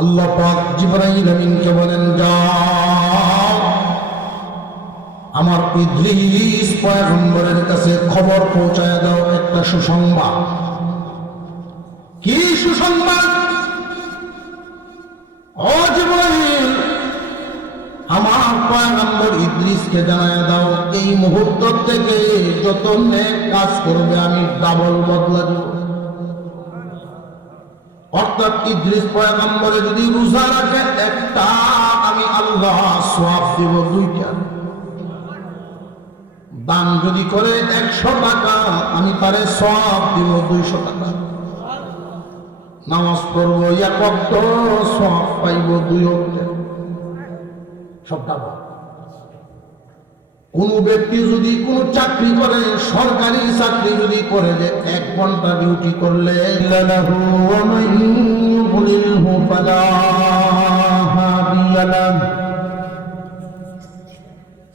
আল্লাহ পাক জিবরাইল আমিনকে বলেন, যাও আমার ইদ্রিস পয়গম্বরের কাছে খবর পৌঁছায় দাও একটা সুসংবাদ। কি সুসংবাদ? ও জিবরাইল, আমার পয়গম্বর ইদ্রিসকে জানায় দাও এই মুহূর্ত থেকে যত নেক কাজ করবে আমি ডাবল বদলা দেব। অর্থাৎ ইদ্রিস পয়গম্বরে যদি রোজা রাখে একটা, আমি আল্লাহ সওয়াব দেব 2টা। দান যদি করে 100 টাকা, আমি তারে সওয়াব দেব 200 টাকা। নামাজ পড়বো 1 ওয়াক্ত, সওয়াব পাইব 2 ওয়াক্ত। সবটা কোন ব্যক্তি যদি কোন চাকরি করে, সরকারি চাকরি যদি করে, যে 1 ঘন্টা ডিউটি করলে লাহু ওয়া মান ইউদ্লিলহু ফালা হাদিয়া লাহু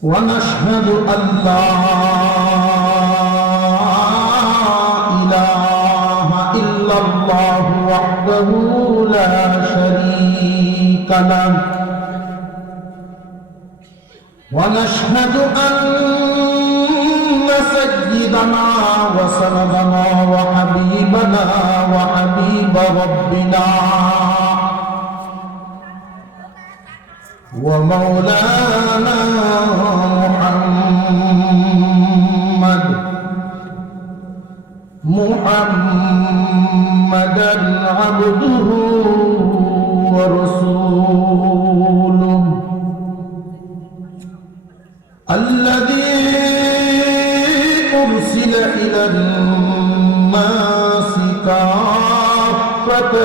ওয়া নাশহাদু আল্লা ইলাহা ইল্লাল্লাহু ওয়াহদাহু লা শারীকা লাহু ونشهد أن سيدنا وسندنا وحبيبنا وحبيب ربنا ومولانا محمدا عبده ورسوله الذي أرسل إلى الناس كافة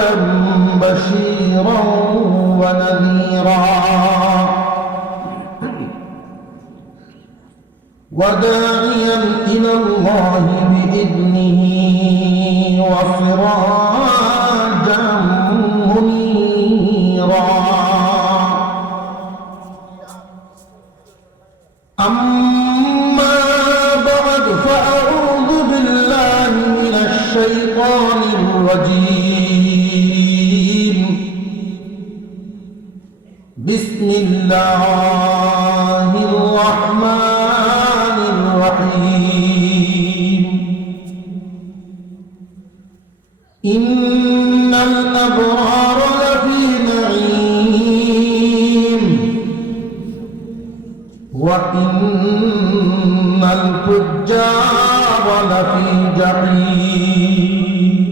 بشيرا ونذيرا وداعيا إلى الله بإذنه وسراجا منيرا. أما بعد فأعوذ بالله من الشيطان الرجيم. بسم الله الرحمن الرحيم. إن الأبرار لفي نعيم وإن الفجار لفي جحيم.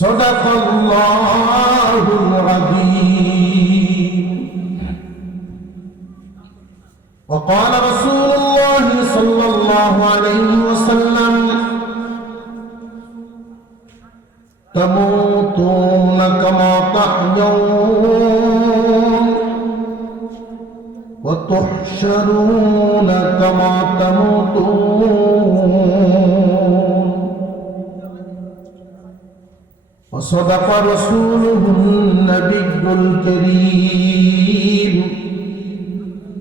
صدق الله العظيم. وقال رسول الله صلى الله عليه وسلم: تموتون كما تحيون وتحشرون كما تموتون. وصدق رسوله النبي الكريم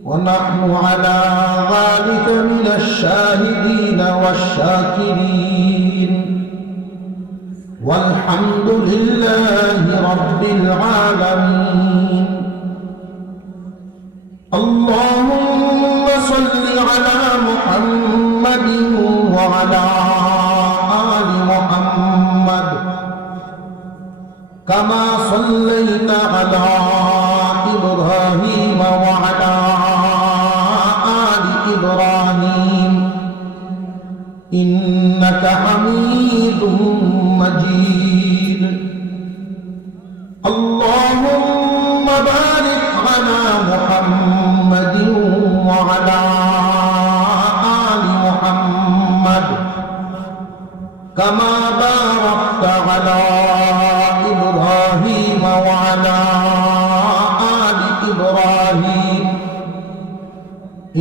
ونحن على ذلك من الشاهدين والشاكرين والحمد لله رب العالمين. اللهم صل على محمد وعلى آل محمد كما صليت على إبراهيم وعلى آل إبراهيم إنك حميد مجيد. اللهم بارك على محمد وعلى آل محمد كما باركت على إبراهيم وعلى آل إبراهيم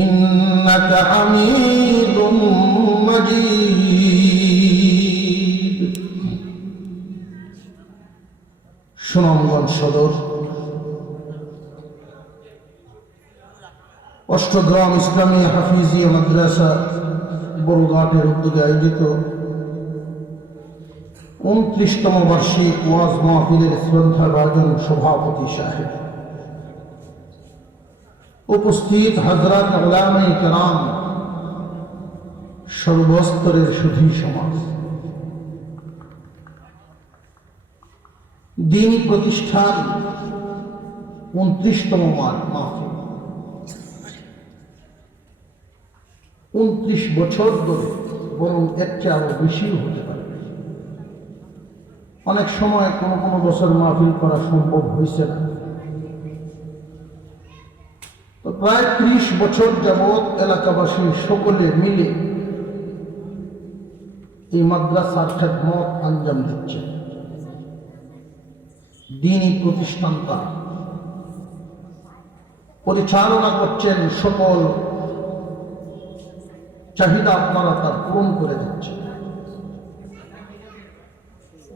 إنك حميد مجيد. সুনামগঞ্জ সদর অষ্টগ্রাম ইসলামী হাফিজিয়া মাদ্রাসা বড়ঘাটের উদ্যোগে আয়োজিত 29তম বার্ষিক ওয়াজ মাহফিলের শ্রদ্ধাভাজন সভাপতি সাহেব, উপস্থিত হযরত উলামায়ে কেরাম, সর্বস্তরের সুধী সমাজ, দ্বীনি প্রতিষ্ঠান 29তম মাহফিল, 29 বছর ধরে, বরং এর চেয়ে আরো বেশিও হতে পারে। অনেক সময় কোনো কোনো বছর মাহফিল করা সম্ভব হয়েছে না। তো প্রায় 30 বছর যাবৎ এলাকাবাসী সকলে মিলে এই মাদ্রাসার খেদমত আঞ্জাম দিচ্ছে। দ্বীনি প্রতিষ্ঠানটা পরিচালনা করছেন, সকল চাহিদা আপনারা তার পূরণ করে দিচ্ছেন।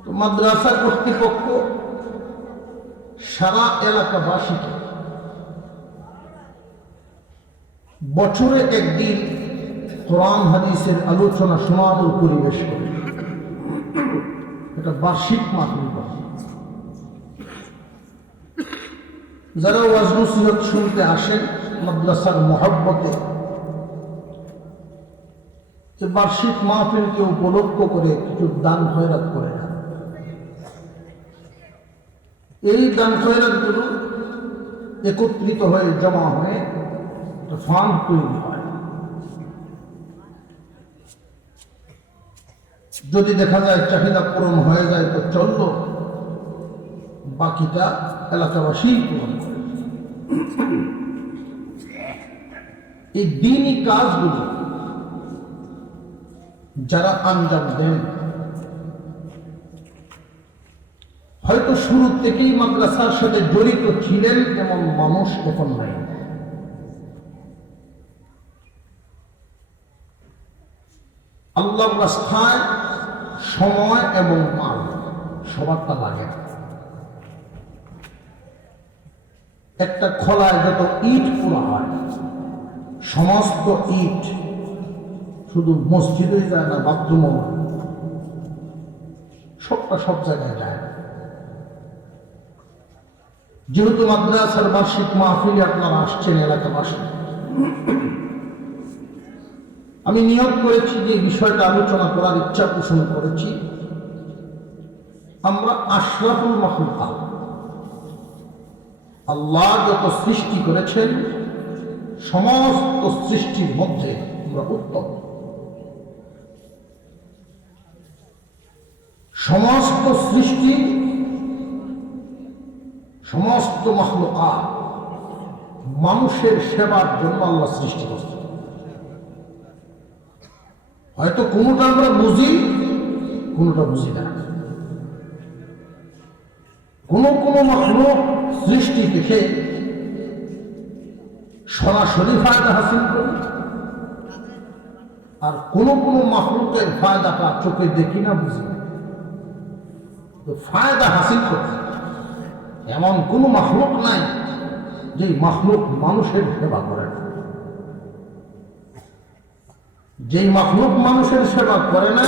তো মাদ্রাসা কর্তৃপক্ষ সারা এলাকাবাসীকে বছরে একদিন কোরআন হাদিসের আলোচনা শোনানোর পরিবেশ করে। এটা বার্ষিক মাহফিল করে। যারা ওয়াজ নসিহত শুনতে আসেন মাদ্রাসার মহব্বতে, যে বার্ষিক মাহফিলকে উপলক্ষ করে কিছু দান খয়রাত করে না। এই দান খয়রাতগুলো একত্রিত হয়ে জমা হয়ে একটা ফান্ড তৈরি হয়। যদি দেখা যায় চাহিদা পূরণ হয়ে যায় তো চলল, বাকিটা এলাকাবাসী পূরণ করে। এই দ্বীনি কাজগুলো যারা আঞ্জাম দেন, হয়তো শুরু থেকেই মাদ্রাসার সাথে জড়িত ছিলেন এমন মানুষ এখন নাই। আল্লাহর রাস্তায় সময় এবং মাল সবারটা লাগে। একটা খোলায় যত ইট পোড়া হয়, সমস্ত ইট শুধু মসজিদে যায় না, বাথরুমও সবটা সব জায়গায় যায়। যেহেতু মাদ্রাসার বার্ষিক মাহফিলে আপনারা আসছেন এলাকাবাসী, আমি নিয়োগ করেছি যে বিষয়টা আলোচনা করার ইচ্ছা পোষণ করেছি। আমরা আশরাফুল মাখলুকাত, আল্লাহ যত সৃষ্টি করেছেন সমস্ত সৃষ্টির মধ্যে আমরা উত্তম। সমস্ত সৃষ্টি, সমস্ত মাখলুকাত মানুষের সেবার জন্য আল্লাহ সৃষ্টি করছেন। হয়তো কোনোটা আমরা বুঝি, কোনোটা বুঝি না। কোনো কোনো মাখলুক সৃষ্টি থেকে সরাসরি ফায়দা হাসিল করি, আর কোনো কোনো মাখলুকের ফায়দাটা চোখে দেখি না, বুঝি না। তো ফায়দা হাসিল করতে এমন কোনো মাখলুক নাই যে মাখলুক মানুষের সেবা করে না। যেই মাখলুক মানুষের সেবা করে না,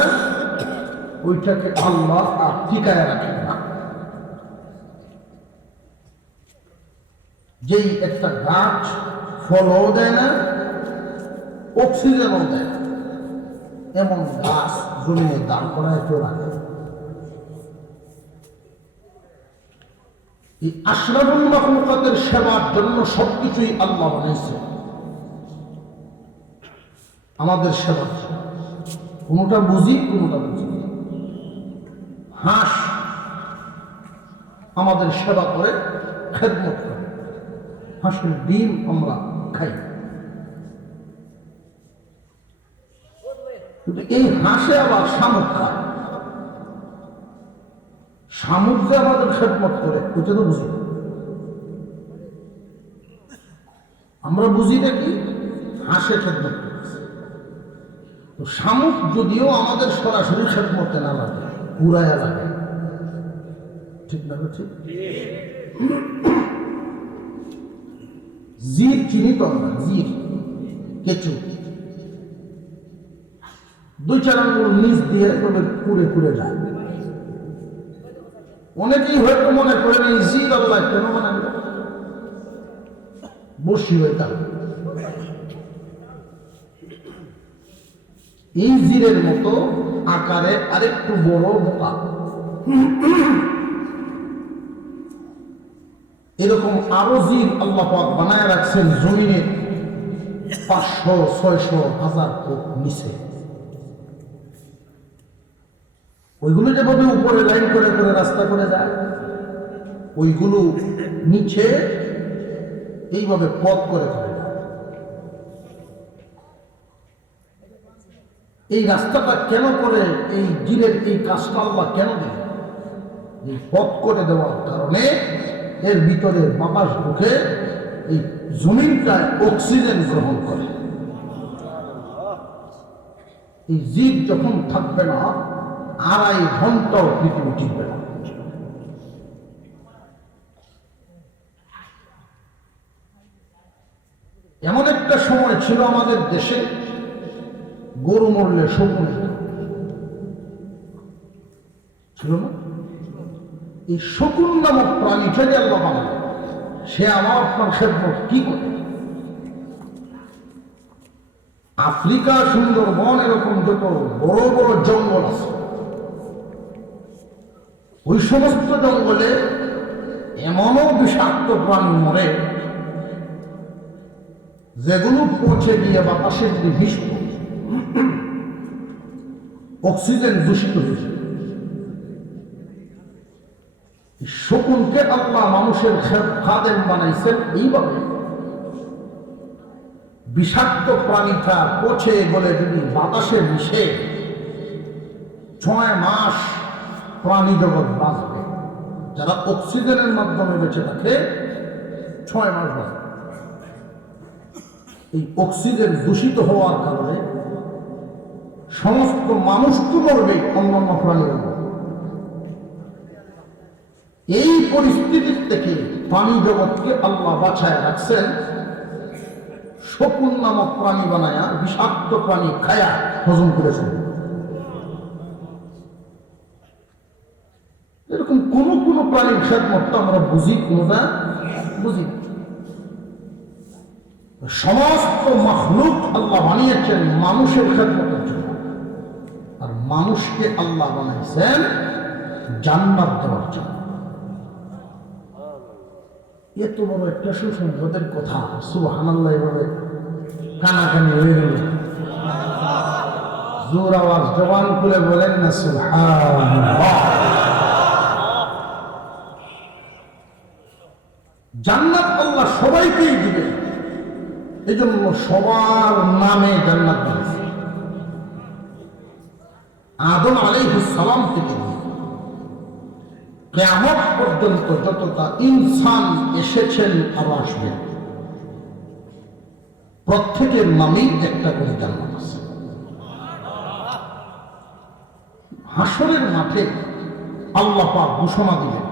ওইটাকে আল্লাহ আর টিকায় রাখেন না। যেই একটা গাছ ফলও দেয় না, অক্সিজেনও দেয় না, এমন গাছ জমিনে দান করায় কেউ রাখে। এই আশরাফুল মাখলুকাতের সেবার জন্য সবকিছুই আল্লাহ বানাইছে। আমাদের সেবা কোনোটা বুঝি, কোনোটা বুঝি না। হাঁস আমাদের সেবা করে, খেদমত করে। হাঁসের ডিম আমরা খাই, কিন্তু এই হাঁসে আবার শামুক খায়। শামুক যে আমাদের খেদমত করে, ওইটা তো বুঝি। আমরা বুঝি নাকি হাঁসে খেদমত করছে। তো শামুক যদিও আমাদের সরাসরি খেদমতে না লাগে, পুরায়া লাগে, ঠিক না? ঠিক। জির চিনি তো আমরা, জির কেঁচু 2-4 আঙ্গুল নিচ দিয়ে তবে কুড়ে কুড়ে যায়। অনেকেই হয়তো মনে করেন এই জিদ আল্লাহ কেন মানে বসি হইতাম। এই জিরের মতো আকারে আরেকটু বড় মোটা, এরকম আরো জির আল্লাহ পাক বানায় রাখছেন জমিনে 500-600-1000 ফুট নিচে। ওইগুলো যেভাবে উপরে লাইন করে করে রাস্তা করে যায়, ওইগুলো নিচে এইভাবে পথ করে করে যায়। এই রাস্তাটা কেন করে, এই জিরের এই কাজটা আল্লাহ কেন দেয়? এই পথ করে দেওয়ার কারণে এর ভিতরে বাতাস ঢুকে এই জমিনটায় অক্সিজেন গ্রহণ করে। এই জীব যখন থাকবে না, 2.5 ঘন্টাও পৃথিবী টিকবে না। এমন একটা সময় ছিল আমাদের দেশে, গরু মরলে শকুন ছিল না। এই শকুন নামক প্রাণীটা যে আল্লাহ বানালো, সে আমার আপনার খেদমত কি করে? আফ্রিকা, সুন্দরবন, এরকম যত বড় বড় জঙ্গল আছে, ওই সমস্ত জঙ্গলে এমনও বিষাক্ত প্রাণী মরে যেগুলো পৌঁছে দিয়ে বাতাসের যে বিষ, অক্সিজেন দূষিত হয়েছে। শকুনকে আল্লাহ মানুষের খাদেম বানাইছেন এইভাবে, বিষাক্ত প্রাণীটা পচে গলে যদি বাতাসে মিশে 6 মাস প্রাণী জগৎ বাঁচবে। যারা অক্সিজেনের মাধ্যমে বেঁচে থাকে 6 মাস বাঁচবে। এই অক্সিজেন দূষিত হওয়ার কারণে সমস্ত মানুষ তো মরবে, অন্যান্য প্রাণীরা। এই পরিস্থিতির থেকে প্রাণী জগৎকে আল্লাহ বাঁচায় রাখছেন শকুন নামক প্রাণী বানায়া, বিষাক্ত প্রাণী খায়া হজম করেছেন। এরকম কোন কোন প্রাণীর খেদমতটা আমরা বুঝি, কোনটা বুঝি। সমস্ত মাখলুক আল্লাহ বানিয়েছেন মানুষের খেদমতের জন্য, আর মানুষকে আল্লাহ বানাইছেন জান্নাত দেওয়ার জন্য। এত বড় একটা সুসংবাদের কথা, সুবহানাল্লাহ, এভাবে কানাকানি হয়ে গেল। জোর আওয়াজ জবান খুলে বলেন না সুবহানাল্লাহ। জান্নাত আল্লাহ সবাইকেই দিবে, এই জন্য সবার নামে জান্নাত দিয়েছে। আদম আলাইহিস সালাম থেকে কিয়ামত পর্যন্ত যতটা ইনসান এসেছেন আর আসবেন, প্রত্যেকের নামেই একটা করে জান্নাত আছে। হাসরের মাঠে আল্লাহ পাক ঘোষণা দিলেন,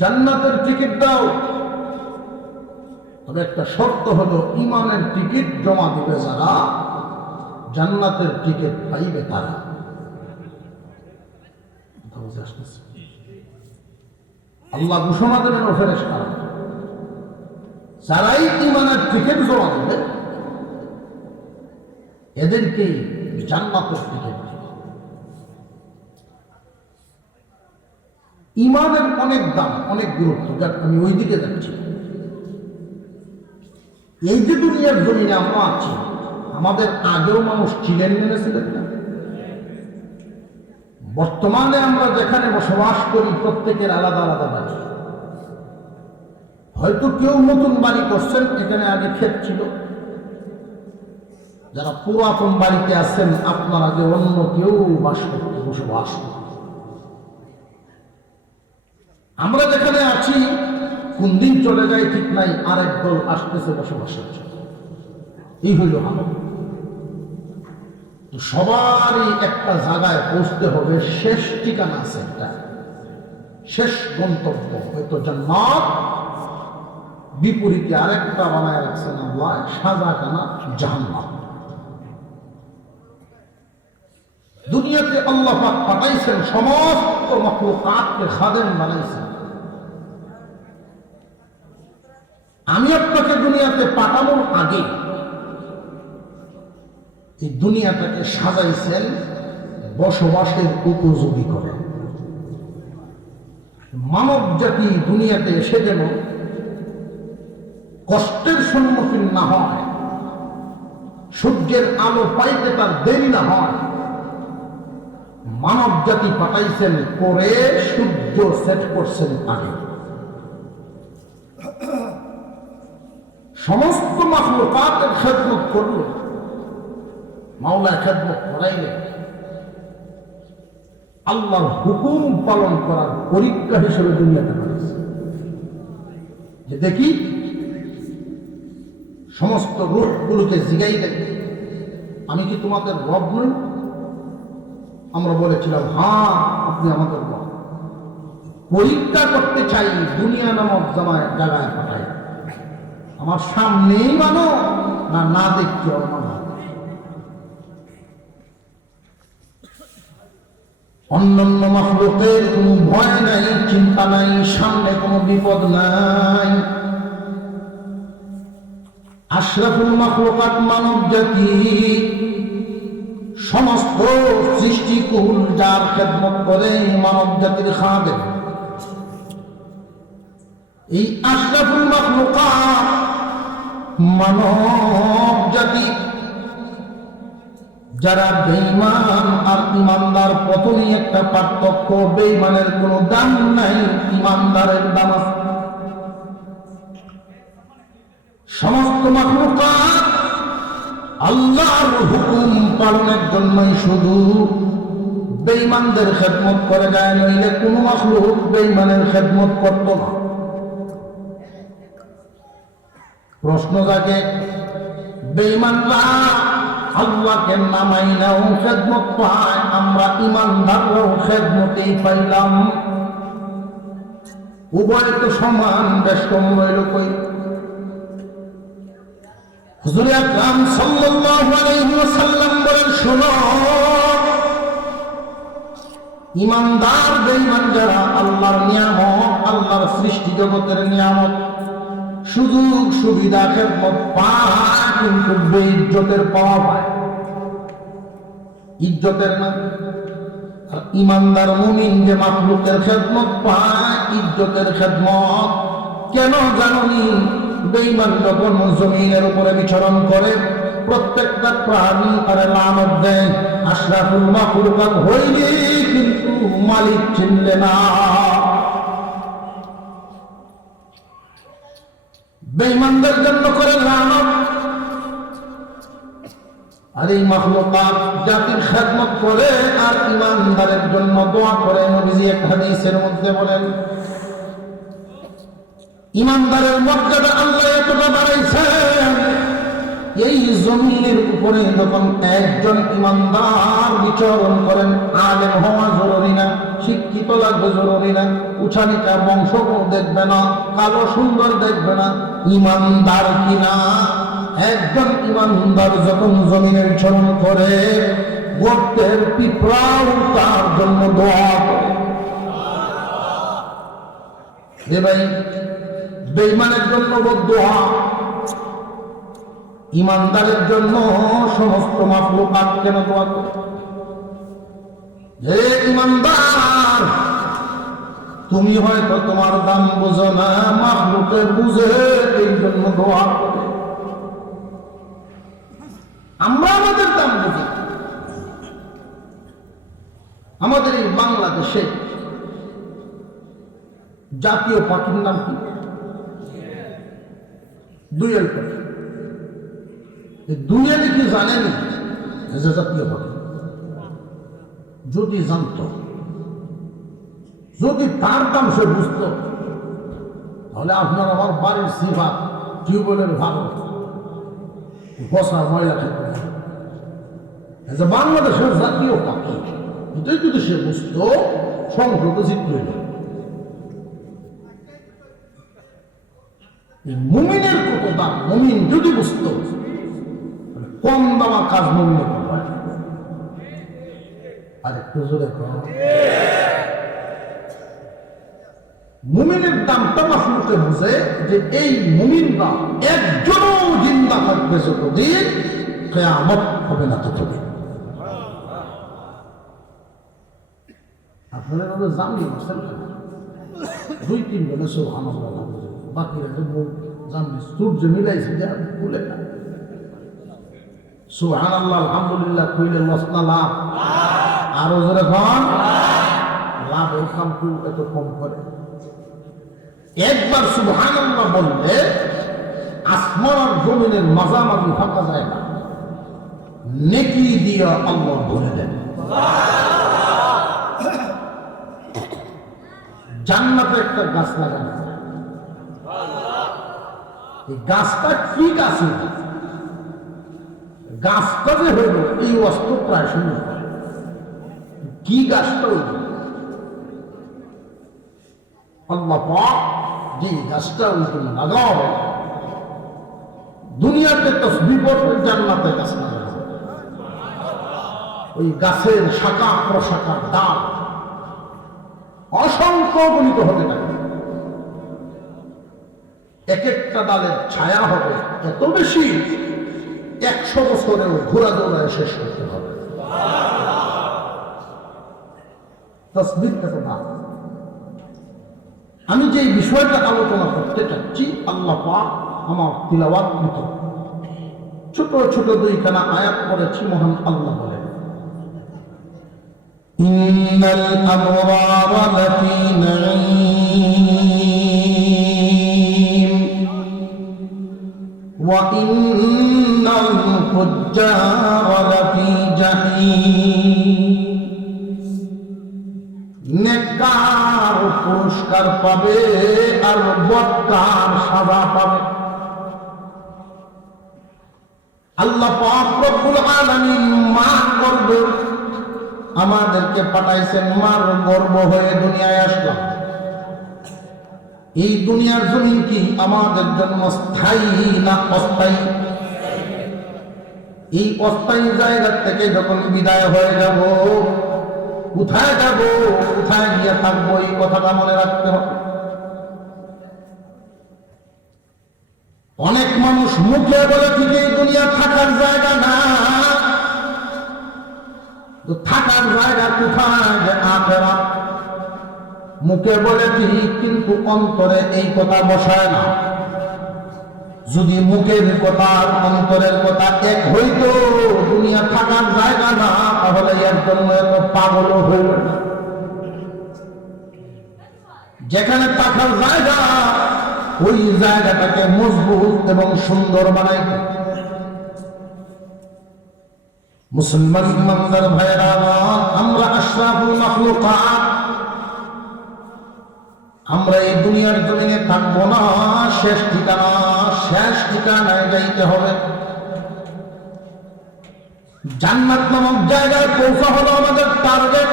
জান্নাতের টিকিট দাও, তবে একটা শর্ত হলো ঈমানের টিকিট জমা দিবে যারা, জান্নাতের টিকিট পাইবে তারা। আল্লাহ ঘোষণা দেবেন ও ফেরেশতারা, যারাই ঈমানের টিকিট জমা দেবে এদেরকেই জান্নাতের টিকিট দিবে। ঈমানের অনেক দাম, অনেক গুরুত্ব, যাক আমি ওই দিকে যাচ্ছি। এই যে দুনিয়ার জমিনে আমরা আছি, আমাদের আগেও মানুষ ছিলেন, মেনেছিলেন না? বর্তমানে আমরা যেখানে বসবাস করি প্রত্যেকের আলাদা আলাদা বাড়ি। হয়তো কেউ নতুন বাড়ি করছেন, এখানে আগে ক্ষেত ছিল। যারা পুরাতন বাড়িতে আছেন, আপনার আগে অন্য কেউ বসবাস করত। আমরা যেখানে আছি, কোন দিন চলে যায় ঠিক নাই, আরেক দল আসতেছে বসবাসের জন্য। এই হইল হালত। সবারই একটা জায়গায় পৌঁছতে হবে, শেষ ঠিকানা আছে, একটা শেষ গন্তব্য, হয়তো জান্নাত, বিপরীতে আরেকটা বানায় রাখছেন আল্লাহ, সাজাখানা জাহান্নাম। দুনিয়াতে আল্লাহ পাক পাঠাইছেন, সমস্ত মাখলুকাতকে খাদেম বানাইছেন। আমি আপনাকে দুনিয়াতে পাঠানোর আগে এই দুনিয়াটাকে সাজাইছেন বসবাসের উপযোগী করে। মানব জাতি দুনিয়াতে এসে যেন কষ্টের সম্মুখীন না হয়, সূর্যের আলো পাইতে তার দেরি না হয়, মানব জাতি পাঠাইছেন করে সূর্য সেট করছেন আগে। সমস্ত মাখলুকাতের খেদমত করল, মাওলা খেদমত করাইলে আল্লাহর হুকুম পালন করার পরীক্ষা হিসেবে দুনিয়াতে পাঠিয়েছে। যে দেখি সমস্ত রূপগুলোকে জিগাই দেয়, আমি কি তোমাদের রব নই? আমরা বলেছিলাম হ্যাঁ, আপনি আমাদের রব। পরীক্ষা করতে চাই দুনিয়া নামক জায়গায় পাঠাই। আমার সামনেই মানো না, না দেখতে মানো। অন্যান্য মাখলুকের কোনো ভয় নাই, চিন্তা নাই, সামনে কোনো বিপদ নাই। আশরাফুল মাখলুকাত মানব জাতি, সমস্ত সৃষ্টিকুল যার খেদমত করে মানব জাতির খাদেম। এই আশরাফুল মাখলুকাত মানব জাতি, যারা বেঈমান আর ইমানদার, প্রথমেই একটা পার্থক্য, বেঈমানের কোনো দাম নাই, ইমানদারের দাম আছে। সমস্ত মাখলুকাত আল্লাহর হুকুম পালনের জন্যই শুধু বেঈমানদের খেদমত করে যায়, নইলে কোনো মাখলুক বেঈমানের খেদমত করত না। প্রশ্ন জাগে, বেঈমানরা আল্লাহকে নামাই নাও খেদমত পায়, আমরা ইমানদাররাও খেদমতেই পাইলাম, উভয় তো সমান, বেশ কম রইল কই? হুজুর আকরাম সাল্লাল্লাহু আলাইহি ওয়াসাল্লাম বলেন, শোনো, ইমানদার বেঈমান যারা আল্লাহর নিয়ামত, আল্লাহর সৃষ্টি জগতের নিয়ামত, সুযোগ সুবিধা খেদমত পায়, কিন্তু বেইজ্জতের পাওয়া পায়, ইজ্জতের না। আর ইমানদার মুমিন যে মাখলুকের খেদমত পায়, ইজ্জতের খেদমত। কেন জানি? বেঈমান যখন জমিনের উপরে বিচরণ করে, প্রত্যেকটা প্রাণী তারে লানত দেয়, আশরাফুল মাখলুকাত হইলে কিন্তু মালিক চিনলে না। বেঈমানদের জন্য করে লানত, আর এই মাখলুকাত জাতির খেদমত করে আর ইমানদারের জন্য দোয়া করে। নবীজি এক হাদিসের মধ্যে বলেন, ইমানদারের মর্যাদা আল্লাহ এতটা বাড়াইছেন, এই জমিনের উপরে যখন একজন ইমানদার বিচরণ করেন, আলেম হওয়া জরুরি না, শিক্ষিত লাগবে জরুরি না, উঠানিটা বংশ দেখবে না, কালো সুন্দর দেখবে না, ইমানদার কিনা। একজন ইমানদার যখন জমিনে বিচরণ করে, গর্তের পিঁপড়াও তার জন্য দোয়া করে। রে ভাই, বেঈমানের জন্য বদদোয়া, ইমানদারের জন্য সমস্ত মাখলুকাত কেন দোয়া করে? হে ইমানদার, তুমি হয়তো তোমার দাম বুঝো না, মাখলুকে বুঝে, এই জন্য দোয়া করে। আমরা আমাদের দাম বুঝি। আমাদের এই বাংলাদেশে জাতীয় পাখির নাম কি? দুয়েল পাখি। দুয়েল কি জানেনি যে জাতীয় পাখি? যদি জানত, যদি তার দাম সে বুঝত, তাহলে আপনার আমার বাড়ির সিভা টিউবওয়েলের ভালো বসা ময়লা খেতে। বাংলাদেশের জাতীয় পাখি, এটাই যদি সে বুঝত, সংসদে জিতল। মুমিনের কত দাম, মুমিন যদি বুঝত, কম দামা কাজ মুমিনে করবে। আর একটু জোরে কর। মুমিনের দামটা মাখলুকে বুঝে যে এই মুমিনরা একজনও জিন্দা থাকবে যতদিন কিয়ামত হবে না ততদিন। আপনারা বলে জানলি বুঝছেন না, 2-3 জনে সুবহানাল্লাহ বাকিরা যে জানলি সূর্য মিলাইছে যা বলে না সুবহানাল্লাহ আলহামদুলিল্লাহ কইলে লস না লাভ? আরো জোরে কন। লাভ ও কাম এত কম করে। একবার সুবহানাল্লাহ বললে আসমান আর জমিনের মাঝামাঝি থাকা যায় না, নেকি দিয়ে আল্লাহ ভরে দেন। জান্নাতে একটা গাছ লাগানো, এই গাছটা কি গাছ? গাছটা যে হইল এই অস্ত্র প্রায় সুন্দর কি গাছটা হইল আল্লাহ পাক যে গাছটা ওইখানে লাগাও, দুনিয়াতে তসবিহ পড়বে, জান্নাতে গাছ লাগানো। ওই গাছের শাখা প্রশাখার ডাল অসংখ্য গণিত হতে থাকে, এক একটা ডালের ছায়া হবে এত বেশি 100 বছরেও ঘোরা দৌড়ায় শেষ করতে হবে। তাসবিহ এত না। আমি যে বিষয়টা আলোচনা করতে চাচ্ছি, আল্লাহ পাক আমার তিলাওয়াত মতো ছোট ছোট 2খানা আয়াত পড়েছি। মহান আল্লাহ বলেন, ইন্নাল আবরারা লাফি নাঈম ওয়া ইন্নাল ফুজ্জারা লাফি জাহিম। নেককার পুরস্কার পাবে আর বদকার সাজা পাবে। আল্লাহ পাক রব্বুল আলামিন মান গর্ব আমাদেরকে পাঠাইছেন, মার গর্ব হয়ে দুনিয়ায় আসলাম। এই দুনিয়ার জমিন কি আমাদের জন্য স্থায়ী না অস্থায়ী? এই অস্থায়ী জায়গা থেকে যখন বিদায় হয়ে যাব, কোথায় যাব, কোথায় গিয়ে থাকবো, এই কথাটা মনে রাখতে হবে। অনেক মানুষ মুখে বলে ঠিক এই দুনিয়া থাকার জায়গা না, তো থাকার জায়গা কোথায়? যে আখিরাত। মুখে বলে ঠিক, কিন্তু অন্তরে এই কথা বসায় না। যদি মুখের কথা আর অন্তরের কথা এক হইতো, দুনিয়া থাকার জায়গা না, তাহলে এর জন্য এত পাগল হইল না। যেখানে থাকার জায়গা, ওই জায়গাটাকে মজবুত এবং সুন্দর বানাইতে। মুসলমান ইমানদার ভাইরা, আমরা আশরাফুল মাখলুকাত, আমরা এই দুনিয়ার জমিনে থাকবো না। শেষ ঠিকানা, শেষ ঠিকানায় যাইতে হবে। জান্নাত নামক জায়গায় পৌঁছা হলো আমাদের টার্গেট,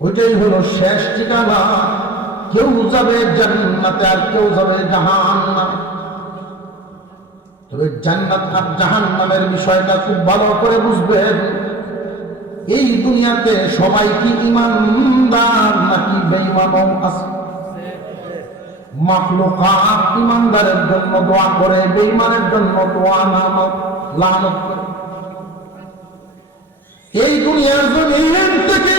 ওইটাই হলো শেষ ঠিকানা। কেউ যাবে জান্নাতে আর কেউ যাবে জাহান্নামে। তবে জান্নাত আর জাহান্নামের বিষয়টা খুব ভালো করে বুঝবেন। এই দুনিয়াতে সবাই কি ইমানদার নাকি বেঈমান আছে? মাখলুকাত ইমানদারের জন্য দোয়া করে, বেঈমানের জন্য দোয়া লানত করে। এই দুনিয়ার জমিন থেকে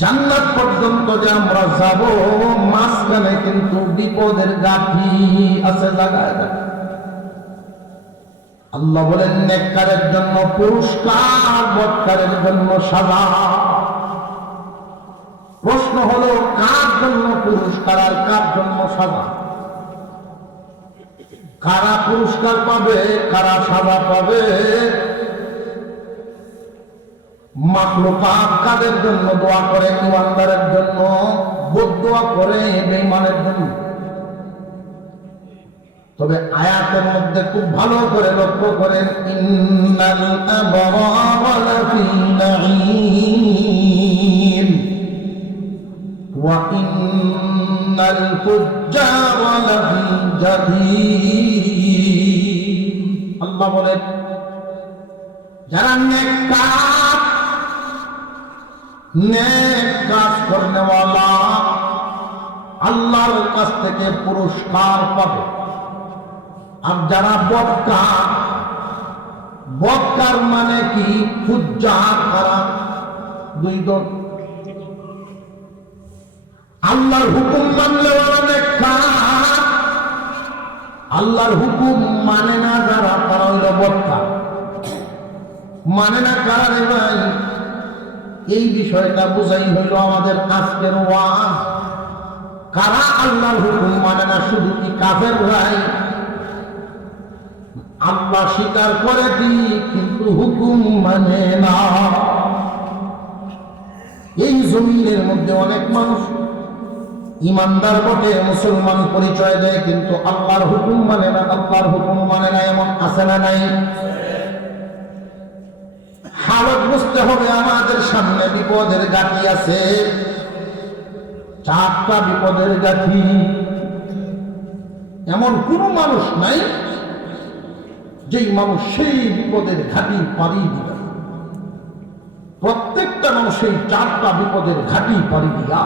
জান্নাত পর্যন্ত যে আমরা যাব, মাঝখানে কিন্তু বিপদের গাঁথি আছে জায়গায় জায়গায়। আল্লাহ বলেন, নেককারের জন্য পুরস্কার, বদকারের জন্য সাজা। প্রশ্ন হলো, কার জন্য পুরস্কার আর কার জন্য সাজা? কারা পুরস্কার পাবে, কারা সাজা পাবে? মাখলুকাত কাদের জন্য দোয়া করে? ইমানদারের জন্য। বদদোয়া করে বেঈমানের জন্য। তবে আয়াতের মধ্যে খুব ভালো করে লক্ষ্য করেন, ইন্নাল আবরারা লাফি নাঈম ওয়া ইন্নাল ফুজ্জারা লাফি জাহিম। আল্লাহ বলেন, যারা নেক কাজ করনেওয়ালা আল্লাহর কাছ থেকে পুরস্কার পাবে। আর যারা বদকার মানে কি? ফুজ্জার তারা দুই দল। আল্লাহর হুকুম মানলে ওরা নেককার, আল্লাহর হুকুম মানে না যারা তারা হইল বদকার। মানে না কারা রে ভাই? এই বিষয়টা বোঝাই হইল আমাদের আজকের ওয়াজ। কারা আল্লাহর হুকুম মানে না? শুধু কি কাফের ভাই? আল্লাহ স্বীকার করে কি কিন্তু হুকুম মানে না। এই জমিনের মধ্যে অনেক মানুষ ইমানদার বটে, মুসলমান পরিচয় দেয়, কিন্তু আল্লাহর হুকুম মানে না, আল্লাহর হুকুম মানে না। এমন আছে না নাই? হালত বুঝতে হবে। আমাদের সামনে বিপদের গাঁথি আছে, 4টা বিপদের গাঁথি। এমন কোন মানুষ নাই যেই মানুষ সেই বিপদের ঘাটি পাড়ি দিবে। প্রত্যেকটা মানুষ সেই 4টা বিপদের ঘাটি পাড়ি দিয়া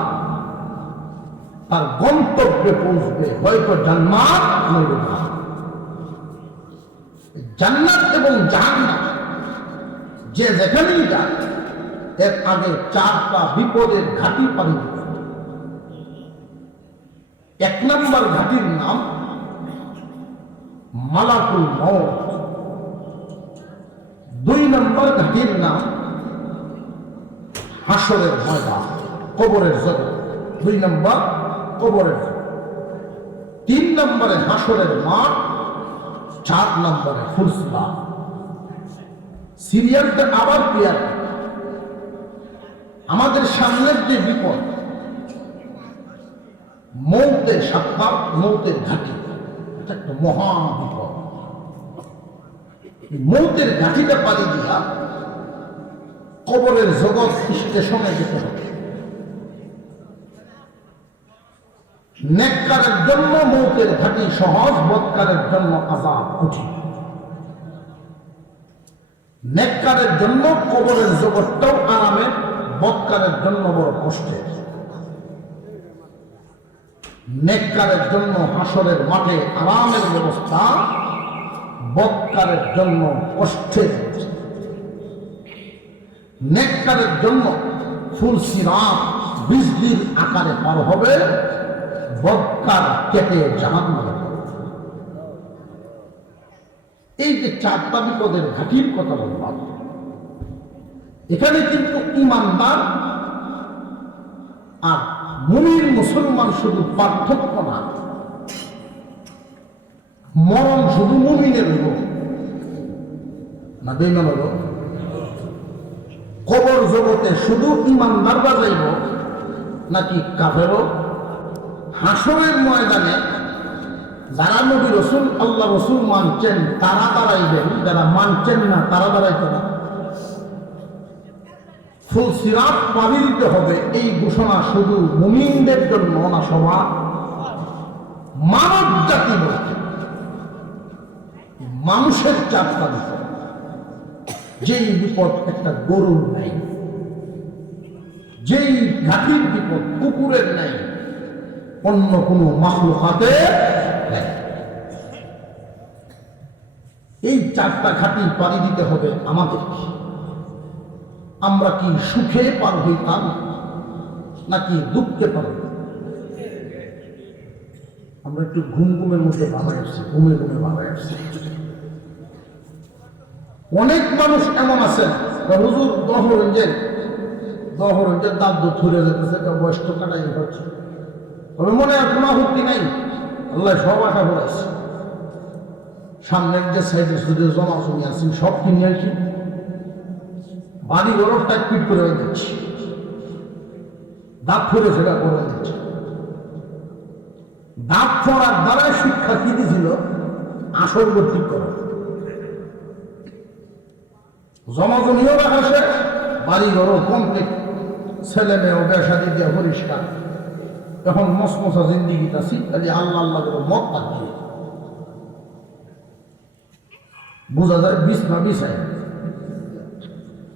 তার গন্তব্যে পৌঁছবে, হয়তো জান্নাত নইলে জাহান্নাম। জান্নাত এবং জাহান্নাম যে যেখানেই যায় এর আগে 4টা বিপদের ঘাটি পাড়ি দিবে। 1 নম্বর ঘাটির নাম মালাকুল মউত। 2 নম্বর ঘাটির নাম হাসরের ময়দান, কবরের জগৎ। 2 নম্বর কবরের জগৎ। 3 নম্বরে হাসরের মাঠ, 4 নম্বরে ফুলসিলা। সিরিয়ালটা আবার ক্লিয়ার। আমাদের সামনের যে বিপদ, মৌতের সাতটা, মৌতের ঘাটি, এটা একটা মহা বিপদ। মৌতের ঘাটিটা পাড়ি দিয়া কবরের জগৎ স্টেশনে যেতে হবে। নেককারের জন্য মৌতের ঘাটি সহজ, বদকারের জন্য আযাব কঠিন। নেককারের জন্য কবরের জগৎটাও আরামে, বদকারের জন্য বড় কষ্টের। নেককারের জন্য হাসরের মাঠে আরামের ব্যবস্থা, বদকারের জন্য কষ্টের। নেককারের জন্য ফুলসিরাত বিজলির আকারে পার হবে, বদকার কেটে জাহান্নামে। এই যে 4টা বিপদের ঘাটির কথা বললাম, এখানে কিন্তু ইমানদার আর মুমিন মুসলমান শুধু পার্থক্য না, মরণ শুধু মুমিনের হলো না বেঈমান হলো? কবর জগতে শুধু ইমানদাররা যাইব নাকি কাফেরও? হাসরের ময়দানে যারা নবী রসুল আল্লাহ রসুল মানছেন তারা দাঁড়াইবেন, যারা মানছেন না তারা দাঁড়াইতে না। ফুলসিরাত পাড়ি দিতে হবে, এই ঘোষণা শুধু মুমিনদের জন্য না, সবার মানব জাতি বলছে। মানুষের 4টা বিপদ, যেই বিপদ একটা গরুর নাই, যেই ঘাটির বিপদ কুকুরের নাই, অন্য কোনো মাখলুকাতের নাই। এই 4টা ঘাটি পাড়ি দিতে হবে আমাদের। আমরা কি সুখে পার হইতাম নাকি দুঃখে পার হইতাম? আমরা একটু ঘুমের মধ্যে ভাবাই আসছি, ঘুমে ভাবাই আসছি। অনেক মানুষ এমন আছেন, হুজুর দহরঞ্জের দাঁত ধরে যেতেছে, বয়স তো কাটাই হচ্ছে, তবে মনে হয় কোনো আপত্তি নাই, আল্লাহ সব আশা করেছে। সামনের যে সাইডে সুদের জমা জমি আছেন সব কিনে আসি, বাড়ি ঘর টাইট পিট করে দিচ্ছি, দাঁত ফেলে সেটা করে দিচ্ছে। দাঁত ফোড়ার দ্বারা শিক্ষা কি দিয়েছিল? আসল ঠিক করা। জমা জমিও রাখা শেষ, বাড়ি ঘরও কমপ্লিট, ছেলে মেয়েও বেশাদি দিয়ে পরিষ্কার। এখন মসমসা জিন্দিগিটা শীতকালে আল্লাহ আল্লাহ করে মত পাঠিয়ে বোঝা যায় বিছনা বিছায়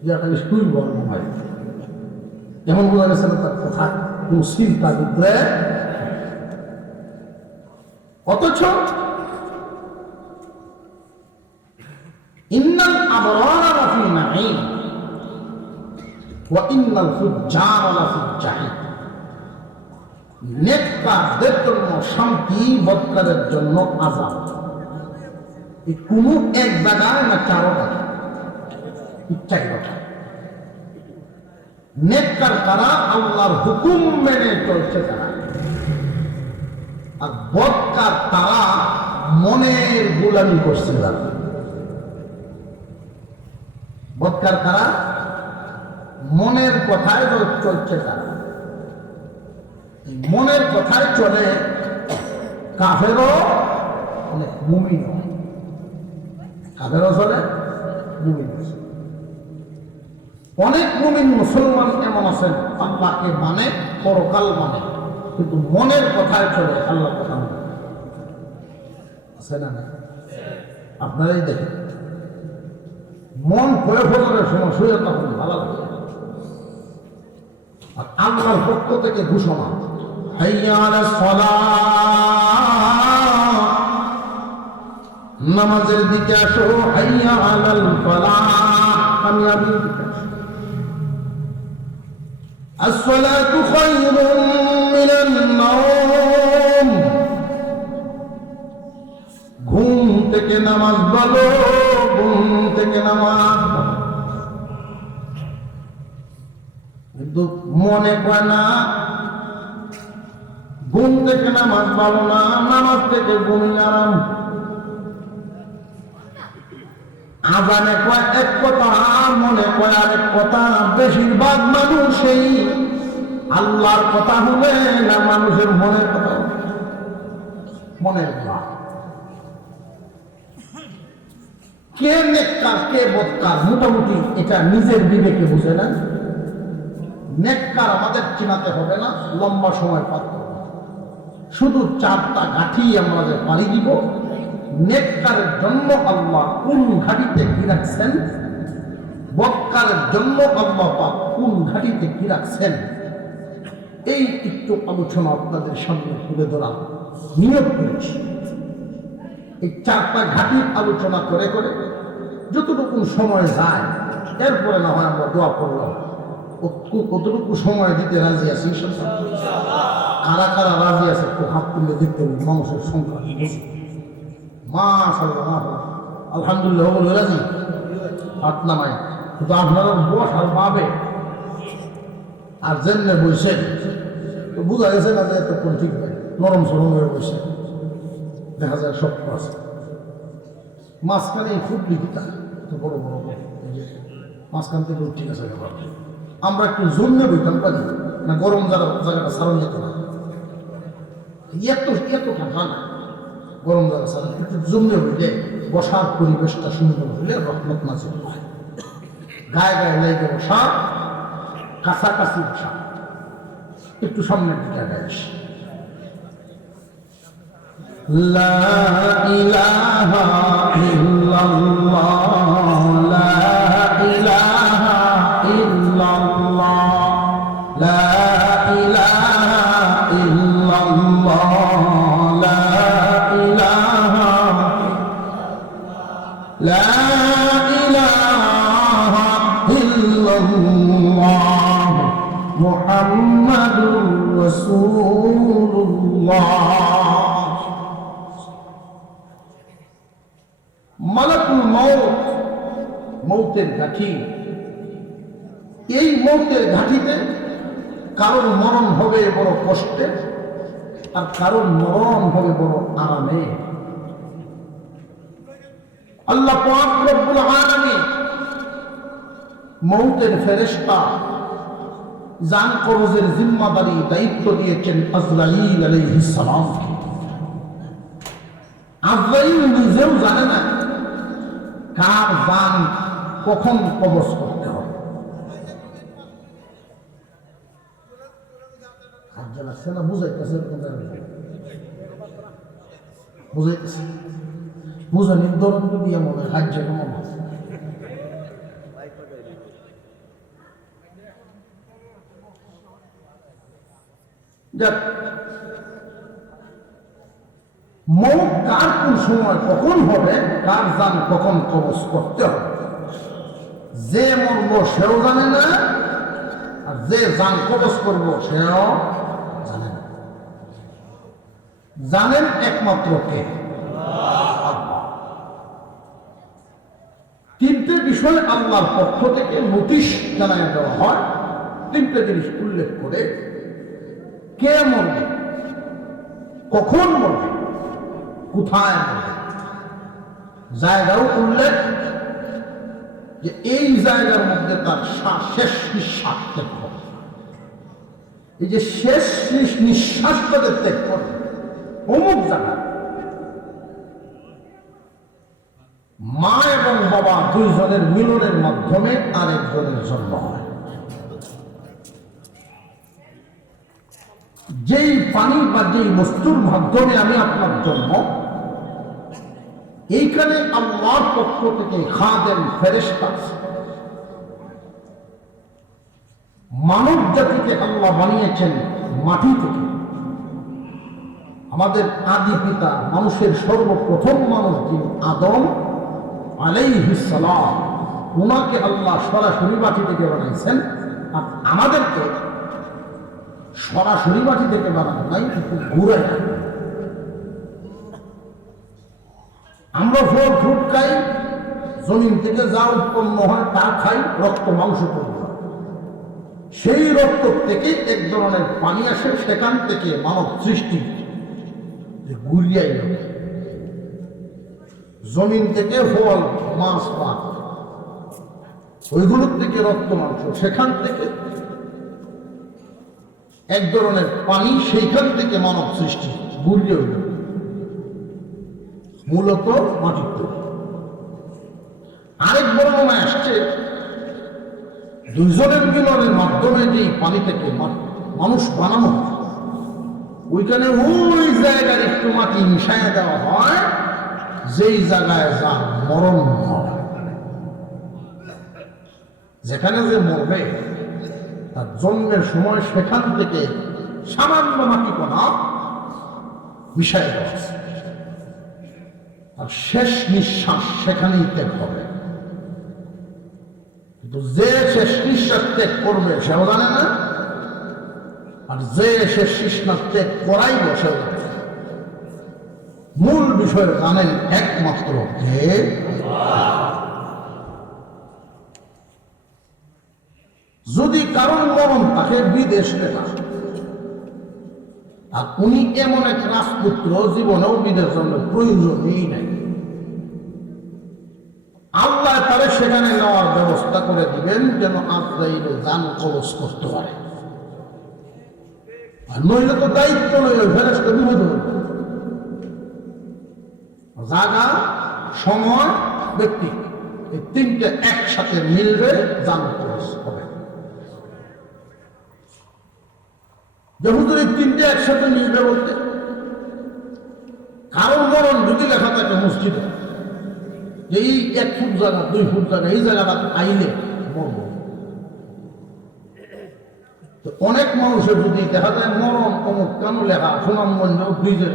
যে একটা স্কুল বল মোবাইল যেমন বোঝা গেছে না তার কথা কোন চিন্তা ভিতরে। অথচ ইন্নাল আবরারা লাফি নাঈম ওয়া ইন্নাল ফুজ্জারা লাফি জাহিম। নেককারদের জন্য শান্তি, বদকারের জন্য আযাব। এই কোনো এক জায়গায় না চারো জায়গায়, চাই কথা। নেককার তারা আল্লাহর হুকুম মেনে চলছে তারা, আর বদকার তারা মনের গোলামি করছে তারা। বদকার তারা মনের কথায় চলছে তারা। মনের কথায় চলে কাফেরও অনেক মুমিন, কাফেরও চলে মুমিন। অনেক মুমিন মুসলমান এমন আছেন আল্লাহকে মানে, পরকাল মানে, কিন্তু মনের কথায় চলে আল্লাহ কথা মানে আছে না? আপনারাই দেখেন, মন ভয়ে ফজরের সময় শুয়ে তখন ভালো লাগে, আর আল্লাহর পক্ষ থেকে ঘোষণা হাইয়া আলাস সালাহ, নামাজের দিকে আসো, হাইয়া আলাল ফালাহ, কামিয়াবির দিকে আসো। আসসালাতু খায়রুম মিনান নাওম, ঘুম থেকে নামাজ বলো, ঘুম থেকে নামাজ বলো। কিন্তু মনে কয় না ঘুম থেকে নামাজ ভালো না, নামাজ থেকে ঘুমিয়ে আরাম। আজানে কয় এক কথা, মনে কয় আরেক কথা। বেশিরভাগ মানুষই আল্লাহর কথা হবে না মানুষের মনের কথা, মনের কথা। কে নেককার কে বদকার মোটামুটি এটা নিজের বিবেকে বুঝে না। নেককার আমাদের চিনাতে হবে না, লম্বা সময় পার করব, শুধু 4টা ঘাটি আমাদের পাড়ি দিব। নেককারের জন্য আল্লাহ কোন ঘাটিতে কি রাখছেন, বদকারের জন্য আল্লাহ পাক কোন ঘাটিতে কি রাখছেন, এই একটু আলোচনা আপনাদের সামনে তুলে ধরা নিয়োগ করেছি। এই 4টা ঘাটির আলোচনা করে করে যতটুকু সময় যায়, এরপরে না হয় আমরা দোয়া করলাম। কতটুকু সময় দিতে রাজি আছি, কারা কারা রাজি আছে একটু হাত তুলে দেখতে হবে। মানুষের সংখ্যা মাশাআল্লাহ, আলহামদুলিল্লাহ বলে রাজি হাত নামায়। কিন্তু আপনারা বসার পাবে আর যেমনে বসে তো বোঝা গেছে না যে এতক্ষণ ঠিক হয়, নরম সরম হয়ে বসে দেখা যায় সব আছে। মাঝখানে খুব লিখিতা তো বড় বড় মাঝখান থেকে ঠিক আছে। আমরা একটু জমে বইতাম পারি না, গরম জায়গাটা সারণ যেত না, এত ঠান্ডা না, গরম জায়গা সারণ একটু জমে বইলে বসার পরিবেশটা সুন্দর হইলে রহমত নাজিল হয়। গায়ে গায়ে লাইকে বসা, কাছাকাছি বসা, একটু সামনের দিকে গায়ে আসে। লা ইলাহা ইল্লাল্লাহ, লা ইলাহা ইল্লাল্লাহ, লা ইলাহা ইল্লাল্লাহ, লা ইলাহা, লা ইলাহা ইল্লাল্লাহ মুহাম্মাদুর রাসূলুল্লাহ। মালাকুল মউত, মৌতের ঘাঁটি। এই মৌতের ঘাঁটিতে কারোর মরণ হবে বড় কষ্টে, আর কারোর মরণ হবে বড় আরামে। আল্লাহ পাক রব্বুল আলামিন মৌতের ফেরেশতা জান কবজের জিম্মাদারি দায়িত্ব দিয়েছেন আজরাইল আলাইহিস সালামকে। আজরাইল নিজেও জানে না কার জান কখন কবজ করতে হবে। বুঝাইতেছে বুঝানির দরদ দিয়ে মনে হয় হাজ্যে মনে যাক, মৌত কার কোন সময় কখন হবে, কার জান কখন কবজ করতে হবে, যে মরব সেও জানে না, আর যে জান কবজ করবো সেও জানে না। জানেন একমাত্র কে? তিনটে বিষয় আল্লাহর পক্ষ থেকে নোটিশ জানায় দেওয়া হয়। তিনটে জিনিস উল্লেখ করে, কে মরবে, কখন মরবে, কোথায় মরবে, জায়গাও উল্লেখ, যে এই জায়গার মধ্যে তার শেষ নিঃশ্বাস ত্যাগ হবে। এই যে শেষ নিঃশ্বাসটা ত্যাগ করবে অমুক জায়গায়, মা এবং বাবা দুইজনের মিলনের মাধ্যমে আরেকজনের জন্ম হয়। যেই পানি বা যেই বস্তুর মাধ্যমে আমি আপনার জন্ম, এইখানে আল্লাহর পক্ষ থেকে খাদেম ফেরেশতা, মানব জাতিকে আল্লাহ বানিয়েছেন মাটি থেকে। আমাদের আদি পিতা, মানুষের সর্বপ্রথম মানুষ যিনি আদম আলাইহিস সালাম, ওনাকে আল্লাহ সরাসরি মাটি থেকে বানাইছেন। আর আমাদেরকে সরাসরি মাটি থেকে বানানো নাই, একটু ঘুরে। আমরা ফল ফ্রুট খাই, জমিন থেকে যা উৎপন্ন হয় তা খাই, রক্ত মাংস তৈরি হয়। সেই রক্ত থেকে এক ধরনের পানি আসে, সেখান থেকে মানব সৃষ্টি ঘুরিয়াই হবে। জমিন থেকে ফল, মাছ, পাক, ওইগুলোর থেকে রক্ত মাংস, সেখান থেকে এক ধরনের পানি, সেইখান থেকে মানব সৃষ্টি ঘুরিয়ে হইল, মূলত মাটির তৈরি। আরেক বর্ণনা আসছে, দুইজনের মিলনের মাধ্যমে যে পানি থেকে মানুষ বানানো হয়, ওইখানে ওই জায়গার একটু মাটি মিশাইয়া দেওয়া হয়, যেই জায়গায় যা মরণ হয়, যেখানে যে মরবে তার জন্মের সময় সেখান থেকে সামান্য মাটি কণা মিশাই দেওয়া আছে। আর শেষ নিঃশ্বাস সেখানেই ত্যাগ হবে। কিন্তু যে শেষ নিঃশ্বাস ত্যাগ করবে সেও জানে না, আর যে শেষ নিঃশ্বাস ত্যাগ করাইব সেও জানে না। মূল বিষয় জানেন একমাত্র কে? যদি কারণ মরণ তাকে বিদেশ নেতা, আর উনি এমন এক রাজপুত্র, জীবনেও বিদেশ জন্য প্রয়োজনই নাই, আল্লাহ তারে সেখানে নেওয়ার ব্যবস্থা করে দিবেন যেন আজরাইল জান কবজ করতে পারে। আর নইলে তো দায়িত্ব নইলে ফেরেশতা বিপদ হবে। জায়গা, সময়, ব্যক্তি, এই তিনটে একসাথে মিলবে, জান কবজ হবে। যেহেতু এই তিনটে একসাথে মিলবে বলতে, কারণ মরণ যদি লেখা থাকে মসজিদে, এই 1 ফুট জায়গা, 2 ফুট জায়গা, এই জায়গাটা আইলে মরব। তো অনেক মানুষের যদি দেখা যায় মরণ অমুক কেন লেখা, সুনামগঞ্জ ব্রিজের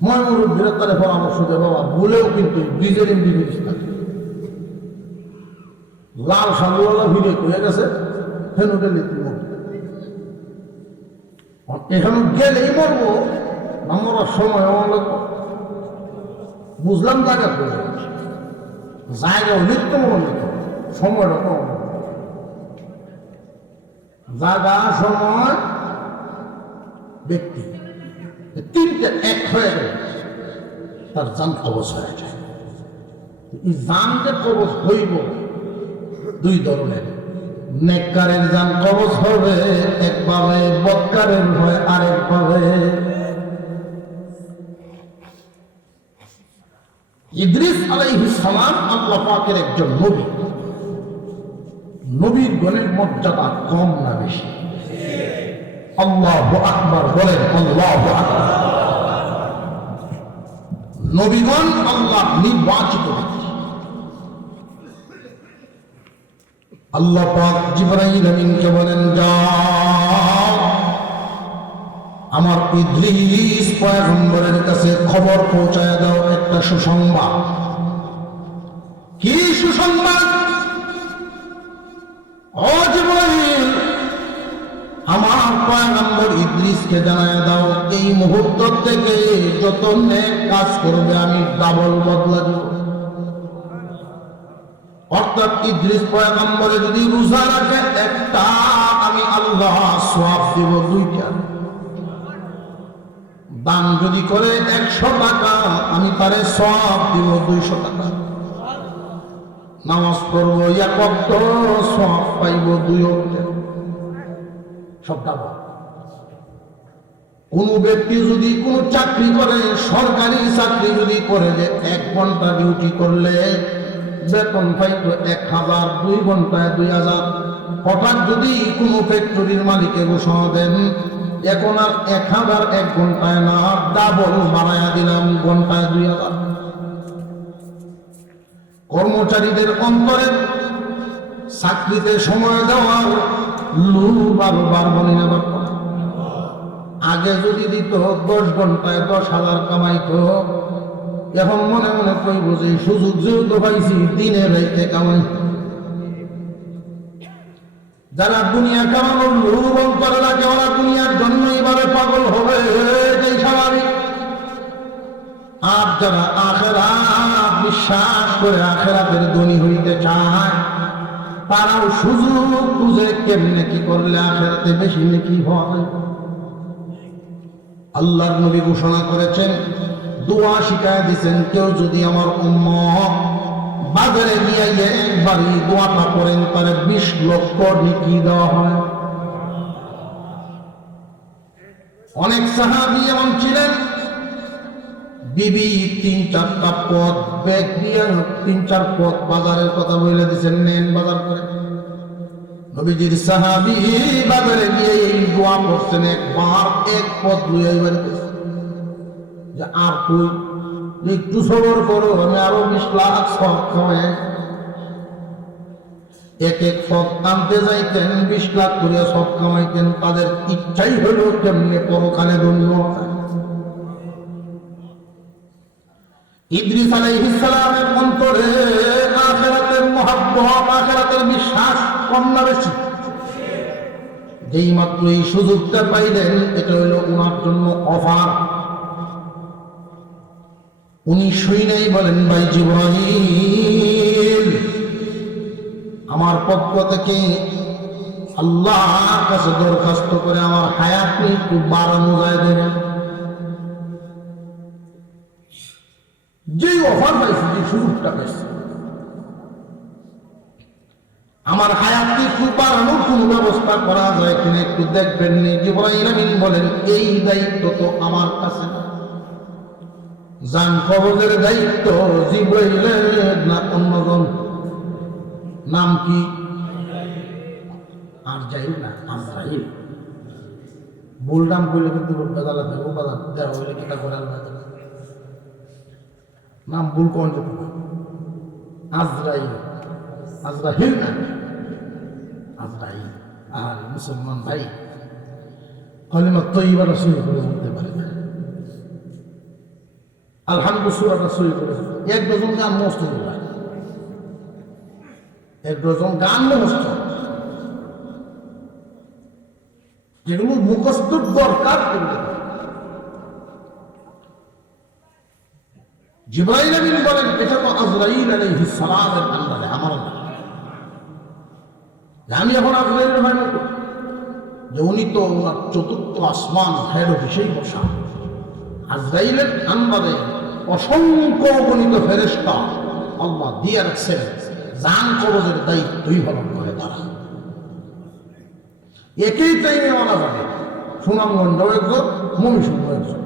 ময়মুরব্বীরা তারা পরামর্শ দেয়, বাবা বলেও কিন্তু ব্রিজের ব্রিজ থাকে, লাল সালুওয়ালা ভিড়ে হয়ে গেছে, ফেনুটে লিখতে মরবে। এখানে গেলেই মরবো না, মরার সময় বুঝলাম জায়গা করে, জায়গা লিখতে মরণ লিখতে, সময়টা কম, জায়গা, সময়, ব্যক্তি, তিনটে এক হয়ে গেল, তার জান কবজ হয়ে যায়। এই জান যে কবজ হইব দুই ধরনের, নেককারের জান কবজ হবে একভাবে, বদকারের হয় আরেকভাবে। ইদ্রিস আলাইহিস সালাম আল্লাহ পাকের একজন নবী, নবীর গণের মর্যাদা কম না বেশি? আল্লাহু আকবার বলেন, আল্লাহু আকবার। নবীগণ আল্লাহ নির্বাচিত ব্যক্তি। আল্লাহ পাক জিবরাইল আমিনকে বলেন, যা আমার ইদ্রিস পয়গম্বরের কাছে খবর পৌঁছায় দাও একটা সুসংবাদ। কি সুসংবাদ? ও জিবরাইল, আমার পয়গম্বর ইদ্রিসকে জানায় দাও এই মুহূর্ত থেকে যত নেক কাজ করবে আমি ডাবল বদলা দিব। অর্থাৎ ইদ্রিস পয়গম্বরে যদি রোজা রাখে একটা, আমি আল্লাহ সওয়াব দিব 2টা। দান যদি করে 100 টাকা, আমি তারে সওয়াব দিব 200 টাকা। নামাজ পড়ব 1 ওয়াক্ত, সওয়াব পাইব 2 ওয়াক্ত। সবটা কোন ব্যক্তি যদি কোন চাকরি করে, সরকারি চাকরি যদি করে, যে 1 ঘন্টা ডিউটি করলে বেতন পাইতো 1000, 2 ঘন্টায় 2000। হঠাৎ যদি কোনো ফ্যাক্টরির মালিকে ঘোষণা দেন এখন আর 1000 1 ঘন্টায় না, ডাবল বাড়ায়া দিলাম, ঘন্টায় 2000। কর্মচারীদের অন্তরে চাকরিতে সময় দেওয়ার লোভ আরো বাড়বনি না বাড়ব? আগে যদি দিত 10 ঘন্টায় 10,000 কামাইতো, এখন মনে মনে কইব যে সুযোগ যেহেতু পাইছি দিনে রাইতে কামাই। যারা দুনিয়া কামানোর লোভ অন্তরে রাখে ওরা দুনিয়ার জন্য এইভাবে পাগল হবে, এটাই স্বাভাবিক। আর যারা আখিরাত বিশ্বাস করে আখিরাতের ধনী হইতে চায়, তারাও সুযোগ খুঁজে কেমনে কি করলে আখিরাতে বেশি নেকি হয়। আল্লাহর নবী ঘোষণা করেছেন, দোয়া শিখায় দিয়েছেন, কেউ যদি আমার উম্মত বাজারে গিয়ে একবারই দোয়াটা করেন তারে 20 লক্ষ নেকি দেওয়া হয়। অনেক সাহাবী এমন ছিলেন, বিবি 3-4টা পথ ব্যাগ দিয়ে 3-4 পথ বাজারের কথা বলে দিয়েছেন, নেন বাজার করে। নবীজির সাহাবী বাজারে গিয়ে এই দোয়া করছেন, একবার 1 পথ লইয়া এবারে যে আর তুই একটু সবর করো, আমি আরো 20 লাখ সব খাওয়াই। 1 পথ আনতে যাইতেন, 20 লাখ করে সব কামাইতেন। তাদের ইচ্ছাই হলো কেমনে পরকালে ধন্য। ইদ্রিস আলাইহিস সালামের অন্তরে আখিরাতের মহব্বত, আখিরাতের বিশ্বাস কম না বেশি? যেই মাত্র এই সুযোগটা পাইলেন, এটা হলো ওনার জন্য অফার। উনি শুই নাই বলেন, ভাই জিবরাইল, আমার পক্ষ থেকে আল্লাহর কাছে দরখাস্ত করে আমার হায়াত একটু বাড়ানো যায় দেবেন। যেই অফার পাইছি, যে সুযোগটা পাইছি, আমার হায়াতকে একটু বাড়ানোর কোনো ব্যবস্থা করা যায় কিনা একটু দেখবেন। জিবরাইল আমিন বলেন, এই দায়িত্ব তো আমার কাছে না। জান কবজের দায়িত্ব জিবরাইলের না অন্যজন? নাম কি? আর যাই না, আজরাইল। ভুল নাম কইলে কিন্তু বেদালা দেবো, বাধা দেওয়া হইলে কিতা করে আল্লাহ নাম ভুল কোন যেতে পারে? আজরাইল, আজরাইল না, আজরাইল। আর মুসলমান ভাই কলিমা তৈয়বা রাসূল করে বলতে পারে না, আলহামদুলিল্লাহ রাসূল করে। 1 ডজন গান মস্ত বলা, 1 ডজন গান মস্ত, যেগুলো মুখস্থ দরকার করবে। জিবরাইল আমিন বলেন, এটা তো আজরাইল আলাইহিস সালামের আন্ডারে, আমার না। আমি এখন আজরাইলের ভাই মতো, যে উনি তো ওনার 4র্থ আসমান হেড অফিসেই বসা। আজরাইলের আন্ডারে অসংখ্য গণিত ফেরেশতা আল্লাহ দিয়ে রাখছেন, জান কবজের দায়িত্বই পালন করে তারা। একই টাইমে মানা যাবে, সুনামগঞ্জ একজন, মহিষুর একজন।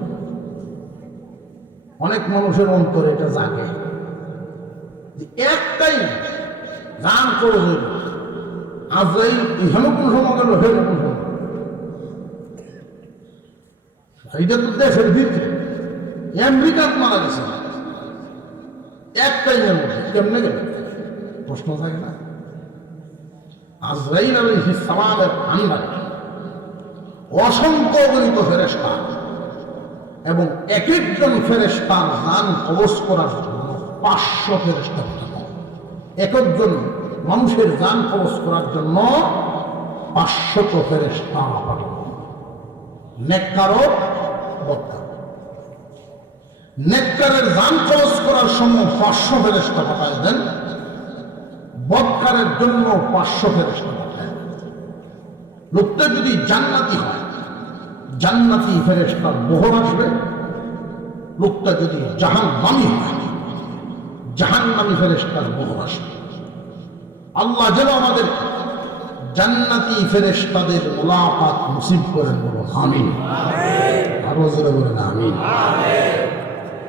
অনেক মানুষের অন্তরে এটা জাগে যে একটাই জান কবজের। আজরাইল এখানে কোন সময় গেল, হেন কোন সময়। এটা তো দেশের ভিতরে, আমেরিকাত মারা গেছে একটাই মধ্যে, কেমনে গেল প্রশ্ন থাকে না? আজরাইল আলাইহিস সালামের আন্ডারে অসংখ্য অগণিত ফেরেশতা, এবং এক একজন ফেরেশতার জান কবজ করার জন্য 500 ফেরেশতা পাঠানো। এক একজন মানুষের জান কবজ করার জন্য 500 ফেরেশতা পাঠানো। নেককার ও বদকার। নেককারের জান কবজ করার সময় 500 ফেরেশতা পাঠায় দেন, বদকারের জন্য 500 ফেরেশতা পাঠায়। লোকটা যদি জান্নাতি হয়, জান্নাতি ফেরেশতার বহর আসবে। লোকটা যদি জাহান্নামী হয়, জাহান্নামী ফেরেশতার বহর আসবে। আল্লাহ যেন আমাদের জান্নাতি ফেরেশতাদের মুলাকাত নসিব করেন, বলো আমিন। আরো জোরে বলেন আমিন।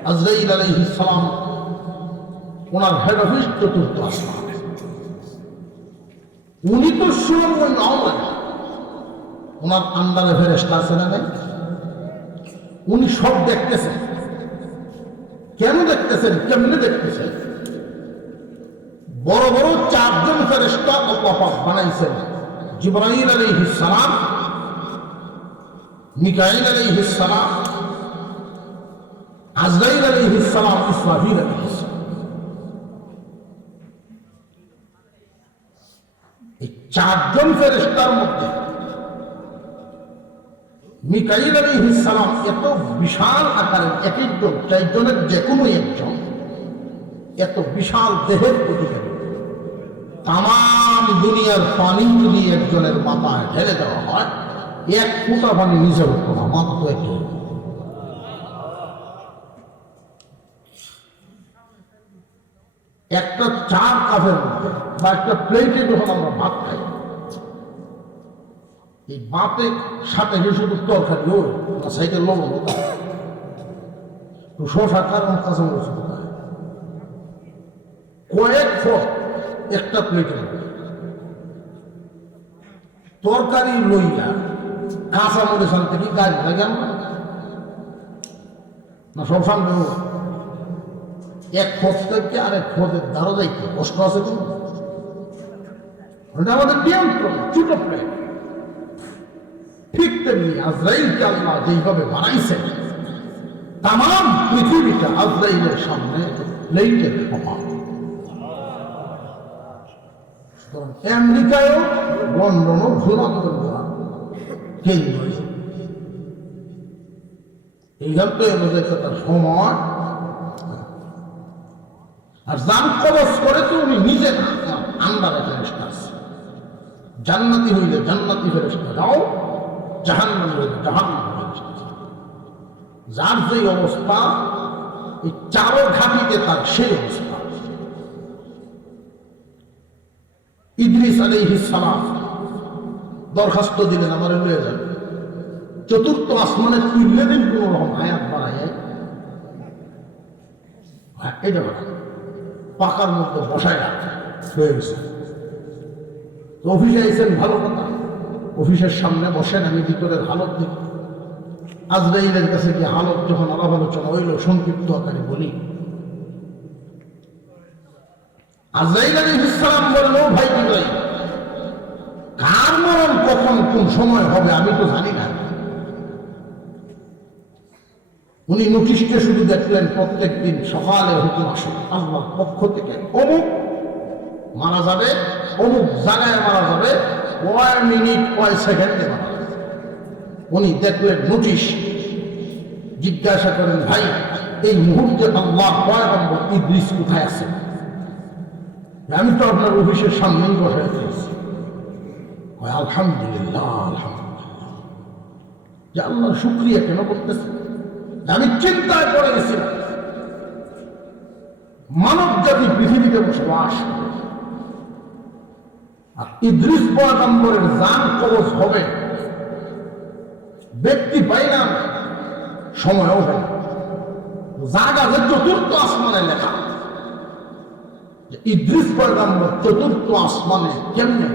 আজরাইল আলাইহিস সালাম ওনার হেড অফিস চতুর্থ আসমানে। উনি তো সুরময় নয়, ওনার আন্ডারে ফেরেশতা আছে না নাই? উনি সব দেখতেছেন। কেন দেখতেছেন? কেমনে দেখতেছেন? বড় বড় 4 জন ফেরেশতা আল্লাহ পাক বানাইছেন। জিবরাইল আলাইহিস সালাম, মিকাইল আলাইহিস সালাম, আজরাইল আলাইহিস সালাম, ইসরাফিল আলাইহিস সালাম। এই 4 জন ফেরেশতার মধ্যে মিকাইল আলাইহিস সালাম এত বিশাল আকারের, এক একজন 4 জনের যে কোনো একজন এত বিশাল দেহের অধিকারী। তাম দুনিয়ার পানি যদি একজনের মাথায় ঢেলে দেওয়া হয়, 1 ফোঁটা পানি নিচে উঠতো না, মাত্র একটু। একটা 4 কাপের মধ্যে বা একটা প্লেটে যখন আমরা ভাত খাই, এই ভাতের সাথে শুধু তরকারি ওই না, সাইকেল লবণ হতো, শশা কারণ কাঁচামরিচ হতো, কয়েক ফুট একটা প্লেটের তরকারি লইয়া কাঁচামরিচ আনতে কি গাছ লাগে আমরা না? সব সামনে 1 ফুট থেকে আরেক ফুটের ধারো যাইতে কষ্ট আছে কোনো? আমাদের নিয়ন্ত্রণ ছোট প্লেট। ঠিক তেমনি আজরাইলকে আল্লাহ যেইভাবে বানাইছেন, তাম পৃথিবীটা আজরাইলের সামনে প্লেটের সমান। আমেরিকায়ও, লন্ডনও ঘোরানোর কেন্দ্র। এইখান তো এমনি তার সময়। আর জান কবজ করে তো উনি নিজে না, আন্ডারে ফেরেশতা আছে। জান্নাতি হইলে জান্নাতি ফেরেশতা যাও, জাহান্নামী হইলে জাহান্নামী ফেরেশতা। যার যে অবস্থা, এই 4 ঘাটিতে তার সেই অবস্থা। ইদ্রিস আলাইহিস সালাম দরখাস্ত দিলেন, আমার লয়ে যান। 4র্থ আসমানে তুললে দিন, কোন রকম আয়াত বাড়ায় এটা পাকার মধ্যে বসায় রাখে হয়ে গেছে। অফিসে আইসেন, ভালো কথা, অফিসের সামনে বসেন, আমি ভিতরের হালত দেখি। আজরাইলের কাছে গিয়ে হালত যখন আলাপ আলোচনা হইল, সংক্ষিপ্ত আকারে বলি। আজরাইল আলাইহিস সালাম বলল, ভাই জিবরাইল, কার মরণ কখন কোন সময় হবে আমি তো জানি না। উনি নোটিশকে শুধু দেখলেন, প্রত্যেক দিন সকালে হুকুম আসে আল্লাহর পক্ষ থেকে, অমুক মারা যাবে, অমুক জায়গায় মারা যাবে, কয় মিনিট কয় সেকেন্ডে মারা যাবে। উনি দেখলেন নোটিশ, জিজ্ঞাসা করেন, ভাই এই মুহূর্তে আল্লাহ পয়গম্বর ইদ্রিস কোথায় আছে? আমি তো আপনার অফিসের সামনেই বসে আছি। আলহামদুলিল্লাহ, আলহামদুলিল্লাহ। যে আল্লাহর শুকরিয়া কেন করতেছে? আমি চিন্তায় পড়ে গেছিলাম, মানব জাতি পৃথিবীতে বসবাস করে, আর ইদ্রিস পয়গম্বরের জান কবজ হবে, ব্যক্তি পাইলাম, সময় হবে না। জায়গা যে 4র্থ আসমানে লেখা, ইদ্রিস পয়গম্বর 4র্থ আসমানে কেমনে?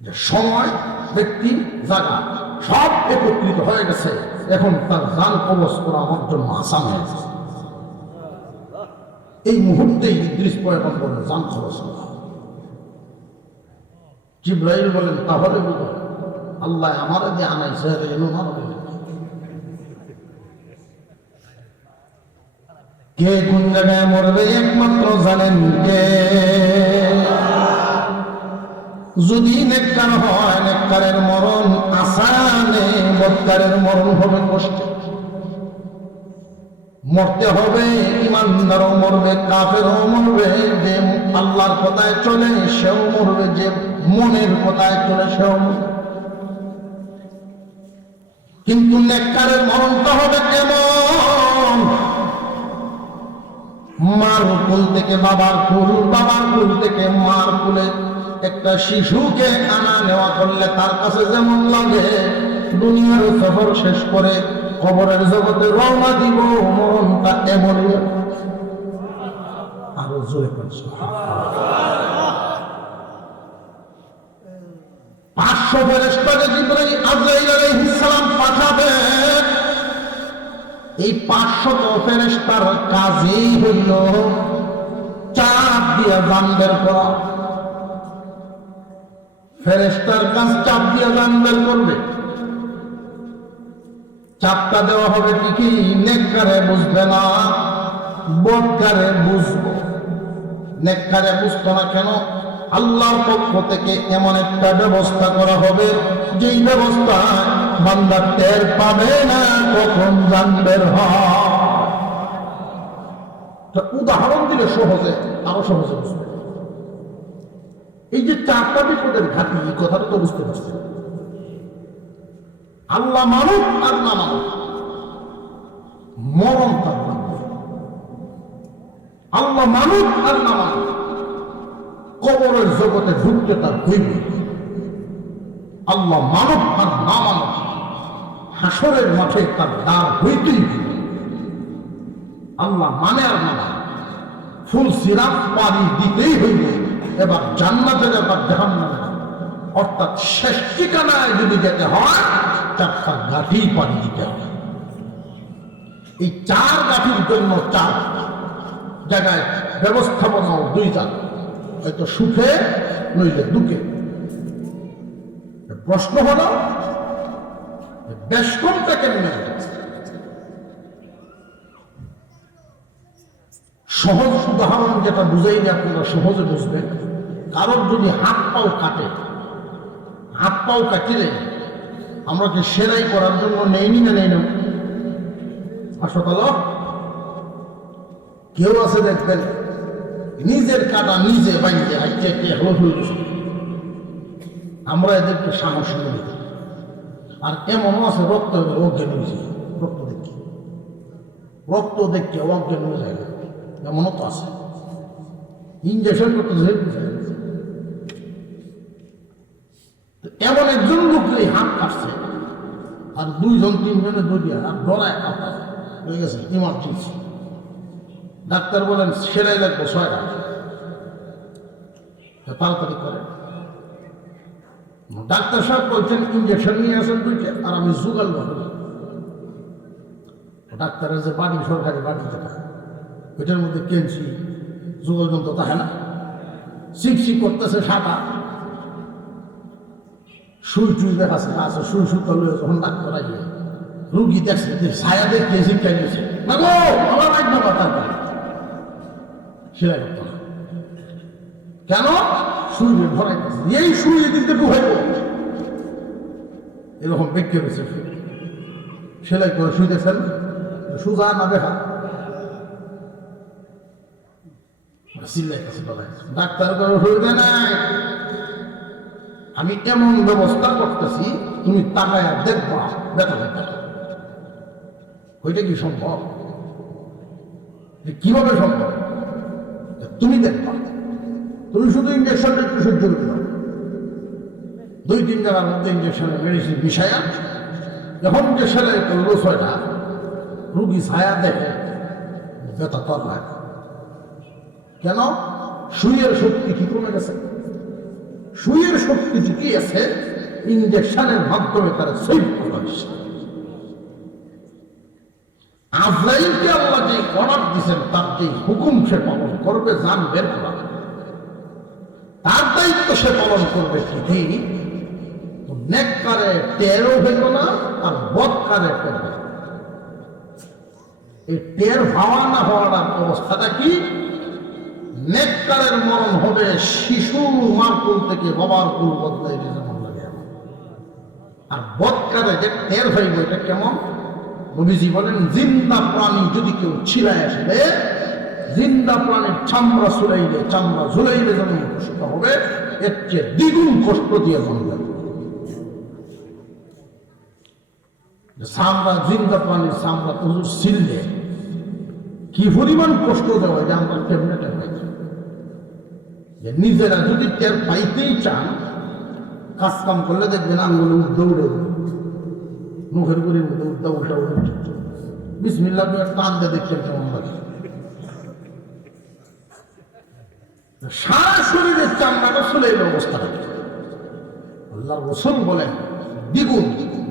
যে সময়, ব্যক্তি, জায়গা সব একত্রিত হয়ে গেছে। এখন তার জান কবজ করা আমার জন্য আসান হয়েছে। এই মুহূর্তে ইদ্রিস পয়গম্বরের জান কবজ করা। জিবরাইল বলেন, তাহলে বুঝো আল্লাহ আমার যে আনাইছে এর মানবে কে কোন জায়গায় মরবে একমাত্র জানেন কে। যদি নেককার হয় নেককারের মরণ আসানে, বদকারের মরণ হবে কষ্টে। মরতে হবে, ইমানদারও মরবে, কাফেরও মরবে। যে আল্লাহর কথায় চলে সেও মরবে, যে মনের কথায় চলে সেও মরবে। কিন্তু নেককারের মরণটা হবে কেমন? মার কুল থেকে বাবার কুল, বাবার কুল থেকে মার কুলে একটা শিশুকে আনা নেওয়া করলে তার কাছে যেমন লাগে, দুনিয়ার সফর শেষ করে কবরের জগতে রওনা দিব, মরণটা এমনই। আরো জোরে করছে 500 ফেরেশতাকে জিবরাইল আজরাইল আলাইহিস সালাম পাঠাবে। এই 500 ফেরেশতার কাজই হইল চাপ দিয়ে জান বের করা। ফেরেশতার কাজ চাপ দিয়ে জান বের করবে। চাপটা দেওয়া হবে ঠিকই, নেককারে বুঝবে না, বদকারে বুঝবো। নেককারে বুঝতো না কেন? আল্লাহর পক্ষ থেকে এমন একটা ব্যবস্থা করা হবে, যেই ব্যবস্থা বান্দা টের পাবে না কখন জান বের হয়। উদাহরণ দিলে সহজে, আরো সহজে বুঝবে। এই যে 4টা বিপদের ঘাটি, এই কথাটা তো বুঝতে পারছেন। আল্লাহ মানুষ আর না মানুষ, মরণ তার নাম। আল্লাহ মানুষ আর না মানুষ, কবরের জগতে ঢুকতে তার হইবে। আল্লাহ মানব আর না মানব, হাসরের মাঠে তার দ্বার হইতেই হইবে। আল্লাহ মানে আর না মানে, ফুল সিরাত পাড়ি দিতেই হইবে। এবার জান্নাতে যাবার জাহান্নামে, অর্থাৎ শেষ ঠিকানায় যদি যেতে হয় 4টা গাঠি পাড়ি দিতে হবে। এই 4 গাঠির জন্য 4 জায়গায় ব্যবস্থাপনাও 2 জাত, হয়তো সুখে নইলে দুঃখে। প্রশ্ন হলো বেশকমটা কেমনে? সহজ উদাহরণ যেটা বুঝাইলে আপনারা সহজে বুঝবেন। কারোর যদি হাত পাও কাটে, হাত পাও কাটিলে আমরা কি সেলাই করার জন্য নেইনি না নেই না? হাসপাতাল কেউ আছে দেখবেন নিজের কাটা নিজে বাইতে হাইতে হলো হয়ে গেছে। আমরা এদেরকে সাহস করি। আর এমনও আছে রক্ত অজ্ঞান হয়েছে, রক্ত দেখতে অজ্ঞান হয়ে যায়, এমনও তো আছে। ইঞ্জেকশন করতে এমন একজন লোককে হাত কাটছে, আর 2-3 দৌড়িয়া আর ডরায় কাটা হয়ে গেছে, ইমার্জেন্সি। ডাক্তার বলেন সেলাই লাগবে 6টা, তাড়াতাড়ি করেন। ডাক্তার সাহেব বলছেন ইঞ্জেকশন নিয়ে আসেন 2টা, আর আমি জুগাল বানাবো। ডাক্তারের যে বাড়ি, সরকারি বাড়ি যেটা, ওইটার মধ্যে কেঞ্চি যুগল যন্ত্র থাকে না, শিকশিক করতেছে সাটা, সুই টুই দেখাচ্ছে আছে, সুই সুতো লয়ে যখন ডাক্তার আসবে, রুগী দেখছে যে ছায়া দেখে শিক্ষা নিয়েছে না গো, আমার রাখ বাবা, তারপরে সেলাই করতে না। কেন? সুই ভরাই এই সুই এদিন থেকে ঢুকাইব, এরকম বেঁকে গেছে। সেলাই করে সুই দেখছেন, সুজা না দেখা ডাক্তার হইবে নাই। আমি এমন ব্যবস্থা করতেছি, তুমি তাকায় দেখবা ব্যথা ব্যথা। ওইটা কি সম্ভব? কিভাবে সম্ভব? তুমি দেখবা, তুমি শুধু ইঞ্জেকশনটা একটু সহ্য করতে পারো। 2-3 জায়গার মধ্যে ইঞ্জেকশনের মেডিসিন বিষয়া যখন যে সেলাই করলো 6টা, রুগী ছায়া দেখে ব্যথা তর হয়। কেন? সুইয়ের শক্তি কি কমে গেছে? সুইয়ের শক্তি কি আছে? ইঞ্জেকশনের মাধ্যমে তারা সেভ করছে। আজরাইলকে আল্লাহ যে অর্ডার দিয়েছেন, তার যে হুকুম সে পালন করবে, জান বের করা। তার দায়িত্ব সে পালন করবে ঠিকই, নেককারে টেরও হইল না আর বদকারে টের। এই টের হওয়া না হওয়ার অবস্থাটা কি? নেককারের মরণ হবে শিশু মার কুল থেকে বাবার কুল বদলাইলে যেমন লাগে, আর বদকারে যে টের হইব এটা কেমন? নবীজি বলেন, জিন্দা প্রাণী যদি কেউ ছিলায় আসবে, জিন্দা প্রাণীর চামড়া ঝুলাইলে যেমন কষ্ট হবে, এর চেয়ে দ্বিগুণ কষ্ট দিয়ে বলবে। চামড়া, জিন্দা প্রাণীর চামড়া প্রচুর ছিললে কি পরিমাণ কষ্ট দেওয়া যে আমরা কেমনে টের পাই। যে নিজেরা যদি টের পাইতেই চান, কাজ কাম করলে দেখবেন আঙ্গুলে দৌড়ে মুখের করে উল্টা বিসমিল্লাহ টান দিয়ে দেখছেন কেমন লাগে। সারা শরীরের চামড়াটা চলে এলো অবস্থা। আল্লাহ রাসূল বলেন, দ্বিগুণ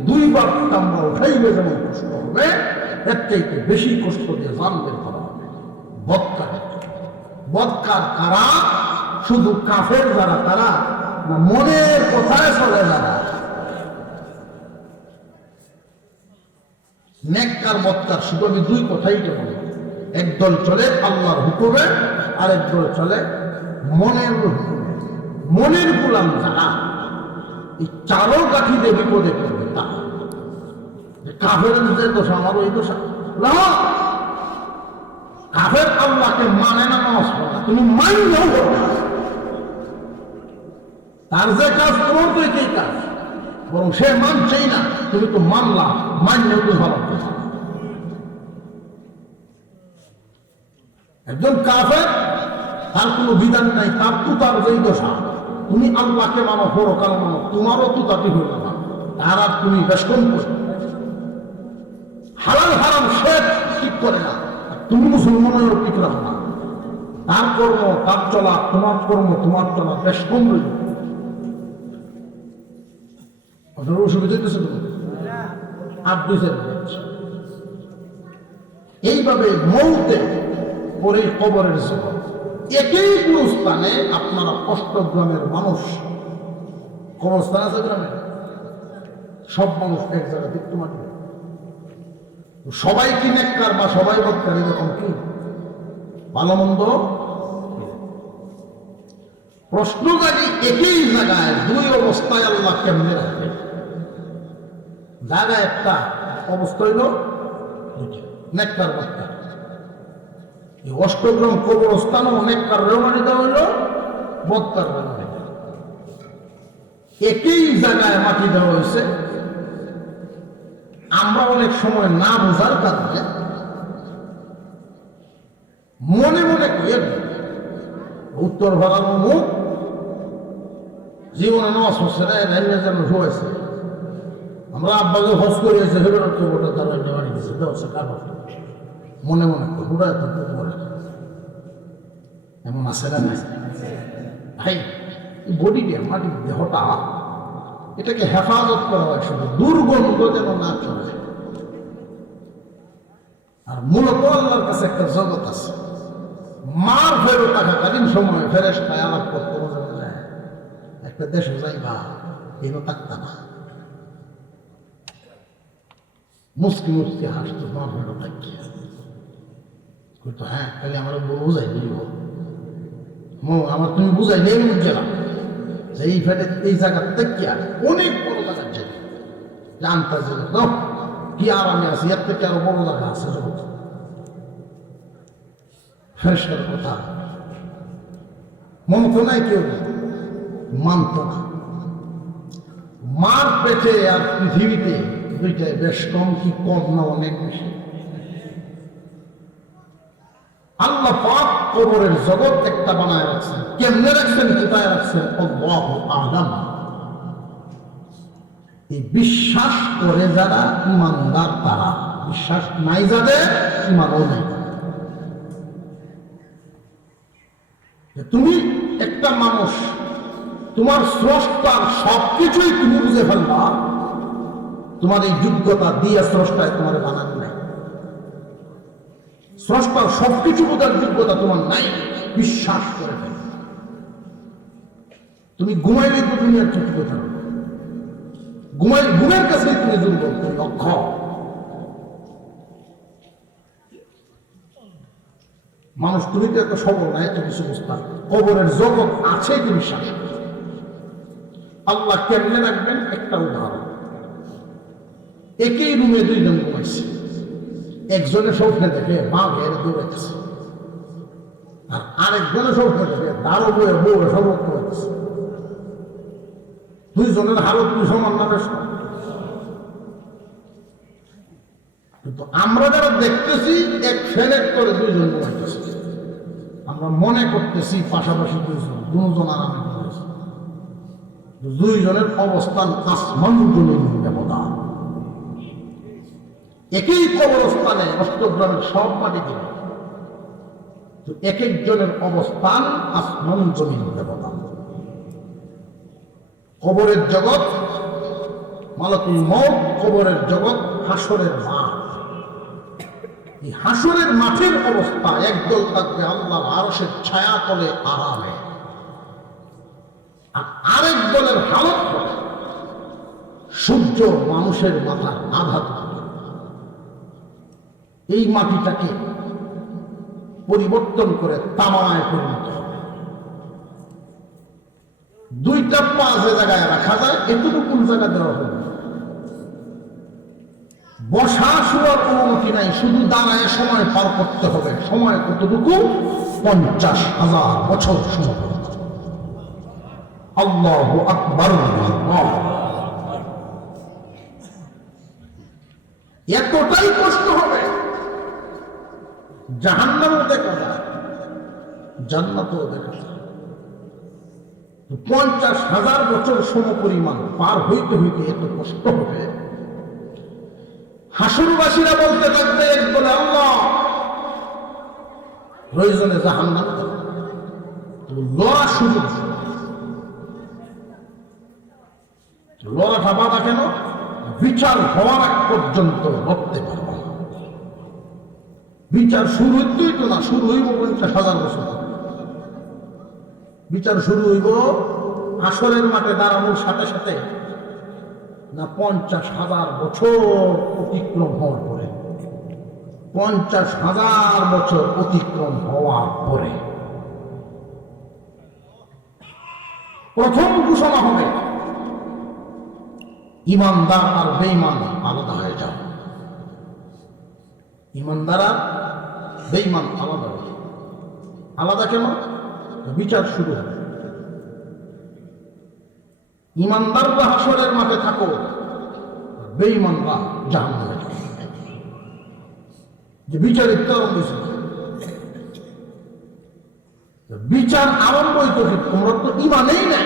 2 বার চামড়া উঠাইবে যেমন কষ্ট হবে, এর চাইতে বেশি কষ্ট দিয়ে জান বের করা হবে। বদকার কারা? শুধু কাফের যারা তারা না মনের কথায় চলে যারা? নেককার বদকার শুধু আমি 2 কথাই বলবো, একদল চলে আল্লাহর হুকুমে, আর একদল চলে মনের হুকুমে। মনের গোলাম যারা, এই চারো গাঠিতে বিপদে পড়বে। তা কাফের নিজের দোষ, আমারও এই দোষ না। কাফের আল্লাহকে মানে না, নামাজ পড়ে না, তুমি মানলেও করবে না। তার যে কাজ তোমার তো এই কাজ, বরং সে মানছেই না, তুমি তো মানলাম, মানলেও তো ভালো। একজন কাফের, তার কোনো বিধান নাই, তার তো তার যেই দশা। তুমি আল্লাহকে মানো, পরকাল মানো, তোমারও তো তাকে হইল না, তার আর তুমি বেশ কম করো। হালাল হারাম সে ঠিক করে না, তুমি মুসলমানের ঠিক রাখো না। তার কর্ম তার চলা, তোমার কর্ম তোমার চলা বেশ কম রইল। অসুবিধা হইতেছে তো? আর 2 এইভাবে মৌতে পরে কবরের জীবন, একই স্থানে আপনারা অষ্টগ্রামের মানুষ, কবরস্থান আছে গ্রামে, সব মানুষ এক জায়গায় দেখতে মাটি। সবাই কি নেককার বা সবাই বদকার এরকম কি? ভালো মন্দ প্রশ্ন জানি একই জায়গায় 2 অবস্থায় আল্লাহ কেমনে রাখবে? জায়গায় একটা অবস্থা হইল নেককার বদকার। এই অষ্টগ্রাম কবরস্থানও নেককার রেওয়ানি দেওয়া হইল, বদকার রেওয়ানি। একই জায়গায় মাটি দেওয়া হয়েছে। আমরা অনেক সময় না বোঝার কারণে মনে মনে কয়ে উত্তর ভারত মুখ জীবনে নামাজ হচ্ছে না, রান্না যেন হয়েছে। আমরা আব্বাকে হজ করিয়েছে, ভেবে তারা নেওয়ানি দিয়েছে, দেওয়া কারণ মনে মনে হুড়া করে এমন আছে না? ভাই, বডিটা মাটির দেহটা, এটাকে হেফাজত করা হয়, শুধু দুর্গন্ধ যেন না চলে। আর মূলত আল্লাহর কাছে একটা জগৎ আছে। মার ফেরত থাকাকালীন সময় ফেরেশতায় আলাপ করতে বোঝা যায়, একটা দেশে যাইবা এগুলো থাকতা না, মুসকি মুসকি হাসতো, মার ফেরত থাকি তো। হ্যাঁ, তাহলে আমার বুঝাই দিল, আমার তুমি বুঝাই নেই গেলাম যে এই ফেটে এই জায়গার থেকে অনেক বড় জায়গার জন্য জানতে তো কি আরামে আছে, এর থেকে আরো বড় জায়গা আছে জগৎ। ফেরেশতার কথা মনত নাই, কেউ মানত না। মার পেটে আর পৃথিবীতে দুইটাই বেশ কম কি কম না অনেক বেশি। আল্লাহ পাক কবরের জগৎ একটা বানায় রাখছেন। কেমনে রাখছেন? কোথায় রাখছেন? আল্লাহু আ'লাম। এই বিশ্বাস করে যারা ইমানদার, তারা। বিশ্বাস নাই যাদের, ইমানও নাই। তুমি একটা মানুষ, তোমার স্রষ্টার সবকিছুই তুমি বুঝে ফেলবা, তোমার এই যোগ্যতা দিয়ে স্রষ্টায় তোমার বানান নাই। স্রষ্টার সবকিছু বোঝার যোগ্যতা তোমার নাই, বিশ্বাস করে ফেল। তুমি ঘুমাইলে তো দুনিয়ার চুক্তি থাকো, ঘুমের কাছে তুমি দুর্বল, তুমি অক্ষম। মানুষ তুমি তো এত সবল না, এত কিছু বুঝতে, কবরের জগৎ আছে কি বিশ্বাস? আল্লাহ কেমনে রাখবেন একটা উদাহরণ। একই রুমে দুইজন ঘুমাইছে, একজনের স্বপ্নে দেখে মা ঘেরে দৌড়াইতেছে, আর আরেকজনের স্বপ্নে দেখে দাঁড়ো বয়ে বউ সর্বত্র হচ্ছে। দুইজনের হালত দুই সমান না বেশ? কিন্তু আমরা যারা দেখতেছি এক ফ্যানের করে দুইজন ঘুমাইতেছে, আমরা মনে করতেছি পাশাপাশি দুজন আরামে ঘুমাইছে। দুইজনের অবস্থান আসমান জমিন ব্যবধান। একই কবরস্থানে অষ্টগ্রামের সব মাটি দিল, এক একজনের অবস্থান আসমান জমিন ব্যবধান। কবরের জগৎ মালাকুল মউত, কবরের জগৎ হাসরের মাঠ। এই হাসরের মাঠের অবস্থা একদল থাকবে আল্লাহর আরশের ছায়া তলে আরামে, আর আরেক দলের হালত হবে সূর্য মানুষের মাথার আঘাত। এই মাটিটাকে পরিবর্তন করে তামায় পরিণত হবে। দুইটা পা যে জায়গায় রাখা যায় এতটুকু জায়গা দেওয়া হবে। বসা শোয়ার অনুমতি নাই, শুধু দাঁড়ায় সময় পার করতে হবে। সময় কতটুকু? 50,000 বছর সময়। আল্লাহু আকবার। এতটাই কষ্ট হবে, জাহান্নামও দেখা যায়, জান্নাতও দেখা যায়। 50,000 বছর সমপরিমাণ পার হইতে হইতে এত কষ্ট হবে। হাসুরবাসীরা বলতে থাকবে এক বলে আল্লাহ, প্রয়োজনে জাহান্নাম লড়া সুযোগ। লড়াটা বাধা কেন? বিচার হওয়ার আগ পর্যন্ত লড়তে পারব না। বিচার শুরু হইতেই তো না, শুরু হইব 50,000 বছর। বিচার শুরু হইব আসরের মাঠে দাঁড়ানোর সাথে সাথে না, 50,000 বছর অতিক্রম হওয়ার পরে। 50,000 বছর অতিক্রম হওয়ার পরে প্রথম ঘোষণা হবে ইমানদার আর বেঈমান আলাদা হয়ে যাও। ইমানদার আর বেঈমান আলাদা হয়ে যাও। আলাদা কেন? বিচার শুরু হবে। ইমানদাররা হাসরের মাঠে থাকো, বেঈমানরা জাহান্নামে থাকো। যে বিচারের তো আরম্ভ হয়েছে, বিচার আরম্ভ হইতে, তোমরা তো ইমানেই নাই।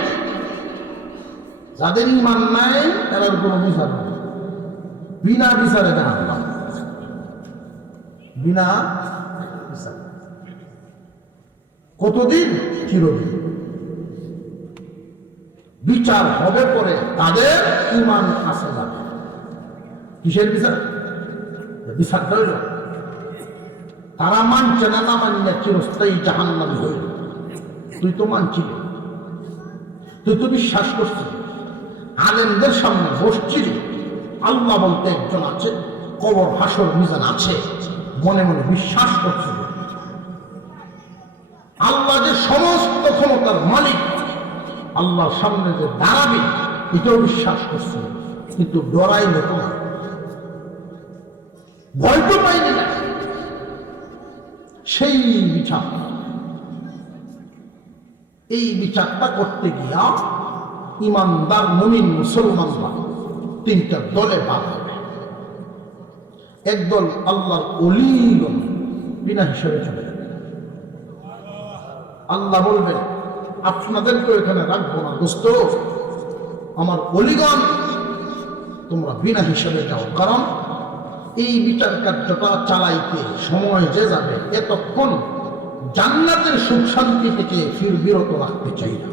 যাদের ইমান নাই তারা কোনো বিচার নেই, বিনা বিচারে জাহান্নাম, বিনা বিচার। কতদিন? চিরদিন। বিচার হবে পরে তাদের ইমান আসে যাবে। কিসের বিচার? বিচারটা হইল তারা মানছে না, না মানিয়া চিরস্থায়ী জাহান্নামী হইল। তুই তো মানছিলি, তুই তো বিশ্বাস করছিলি, আলেমদের সামনে বসছিলি, আল্লাহ বলতে একজন আছে, কবর হাসর মিজান আছে, মনে মনে বিশ্বাস করছিল। আল্লাহ যে সমস্ত ক্ষমতার মালিক, আল্লাহর সামনে যে দাঁড়াবি এটাও বিশ্বাস করছিল, কিন্তু ডরাইল তো না, ভয় তো পাইনি না। সেই বিচার, এই বিচারটা করতে গিয়া ইমানদার মুমিন মুসলমানরা তিনটা দলে ভাগ হবে। একদল আল্লাহর ওলিগণ বিনা হিসেবে চলে যাবে। আল্লাহ বলবেন আপনাদেরকে এখানে রাখবো না দোস্ত, আমার ওলিগণ তোমরা বিনা হিসেবে যাও। কারণ এই বিচার কার্যটা চালাইতে সময় যে যাবে, এতক্ষণ জান্নাতের সুখ শান্তি থেকে ফির বিরত রাখতে চাই না,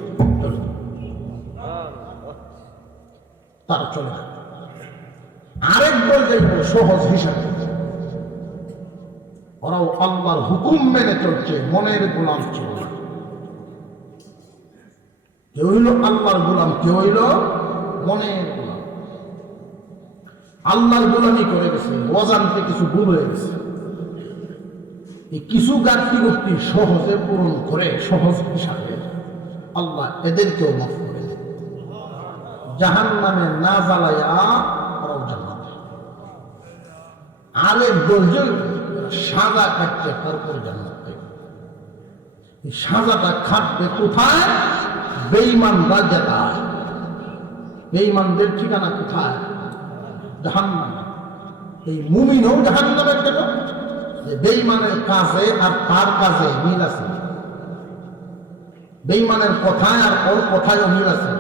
তারা চলে যাবে। আরেক দল যাইব সহজ হিসাবে, ওরাও আল্লাহর হুকুম মেনে চলছে, মনের গোলাম ছিল না। কেউ হইল আল্লাহর গোলাম, কেউ হইল মনের গোলাম। আল্লাহর গোলামি করে গেছে, অজান্তে কিছু ভুল হয়ে গেছে। এই কিছু ঘাটতি গতি সহজে পূরণ করে সহজ হিসাবে আল্লাহ এদেরকেও মাফ করে দেন। জাহান্নামে না জ্বালাইয়া ওরাও জান্নাতে। আরেক দলজন সাজা কাটছে, তারপর জান্নাত পাইবে। এই সাজাটা খাটবে কোথায়? বেঈমানরা যেতায়। বেঈমানদের ঠিকানা কোথায়? জাহান্নামে। এই মুমিনও জাহান্নামের কেন? যে বেঈমানের কাজে আর তার কাজে মিল আছে। বেঈমানের কথায় আর ওর কথায়ও মিল আছে।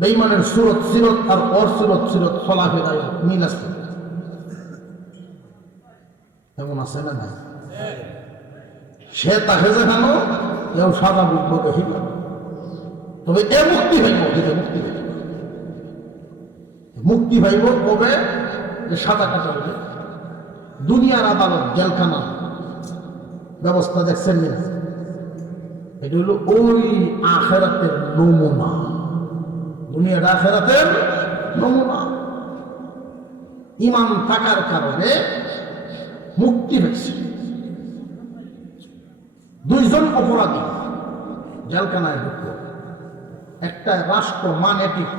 বেঈমানের সুরত সিরত আর ওর সুরত সিরত চলাফেরায় মিল আছে। এমন আছে না নাই? সে তাকে যেখানো এও সাদা বুঝবো দেখিল, তবে এ মুক্তি ভাইব, যেটা মুক্তি ভাইব, মুক্তি ভাইব কবে? সাদা কাটা হবে। দুনিয়ার আদালত জেলখানা ব্যবস্থা দেখছেন না? এটা হলো ওই আখেরাতের নমুনা। দুনিয়ার আখেরাতের নমুনা। ঈমান থাকার কারণে মুক্তি হয়েছে। দুইজন অপরাধী জেলখানায় ঢুকল। একটা রাষ্ট্র মানে ঠিক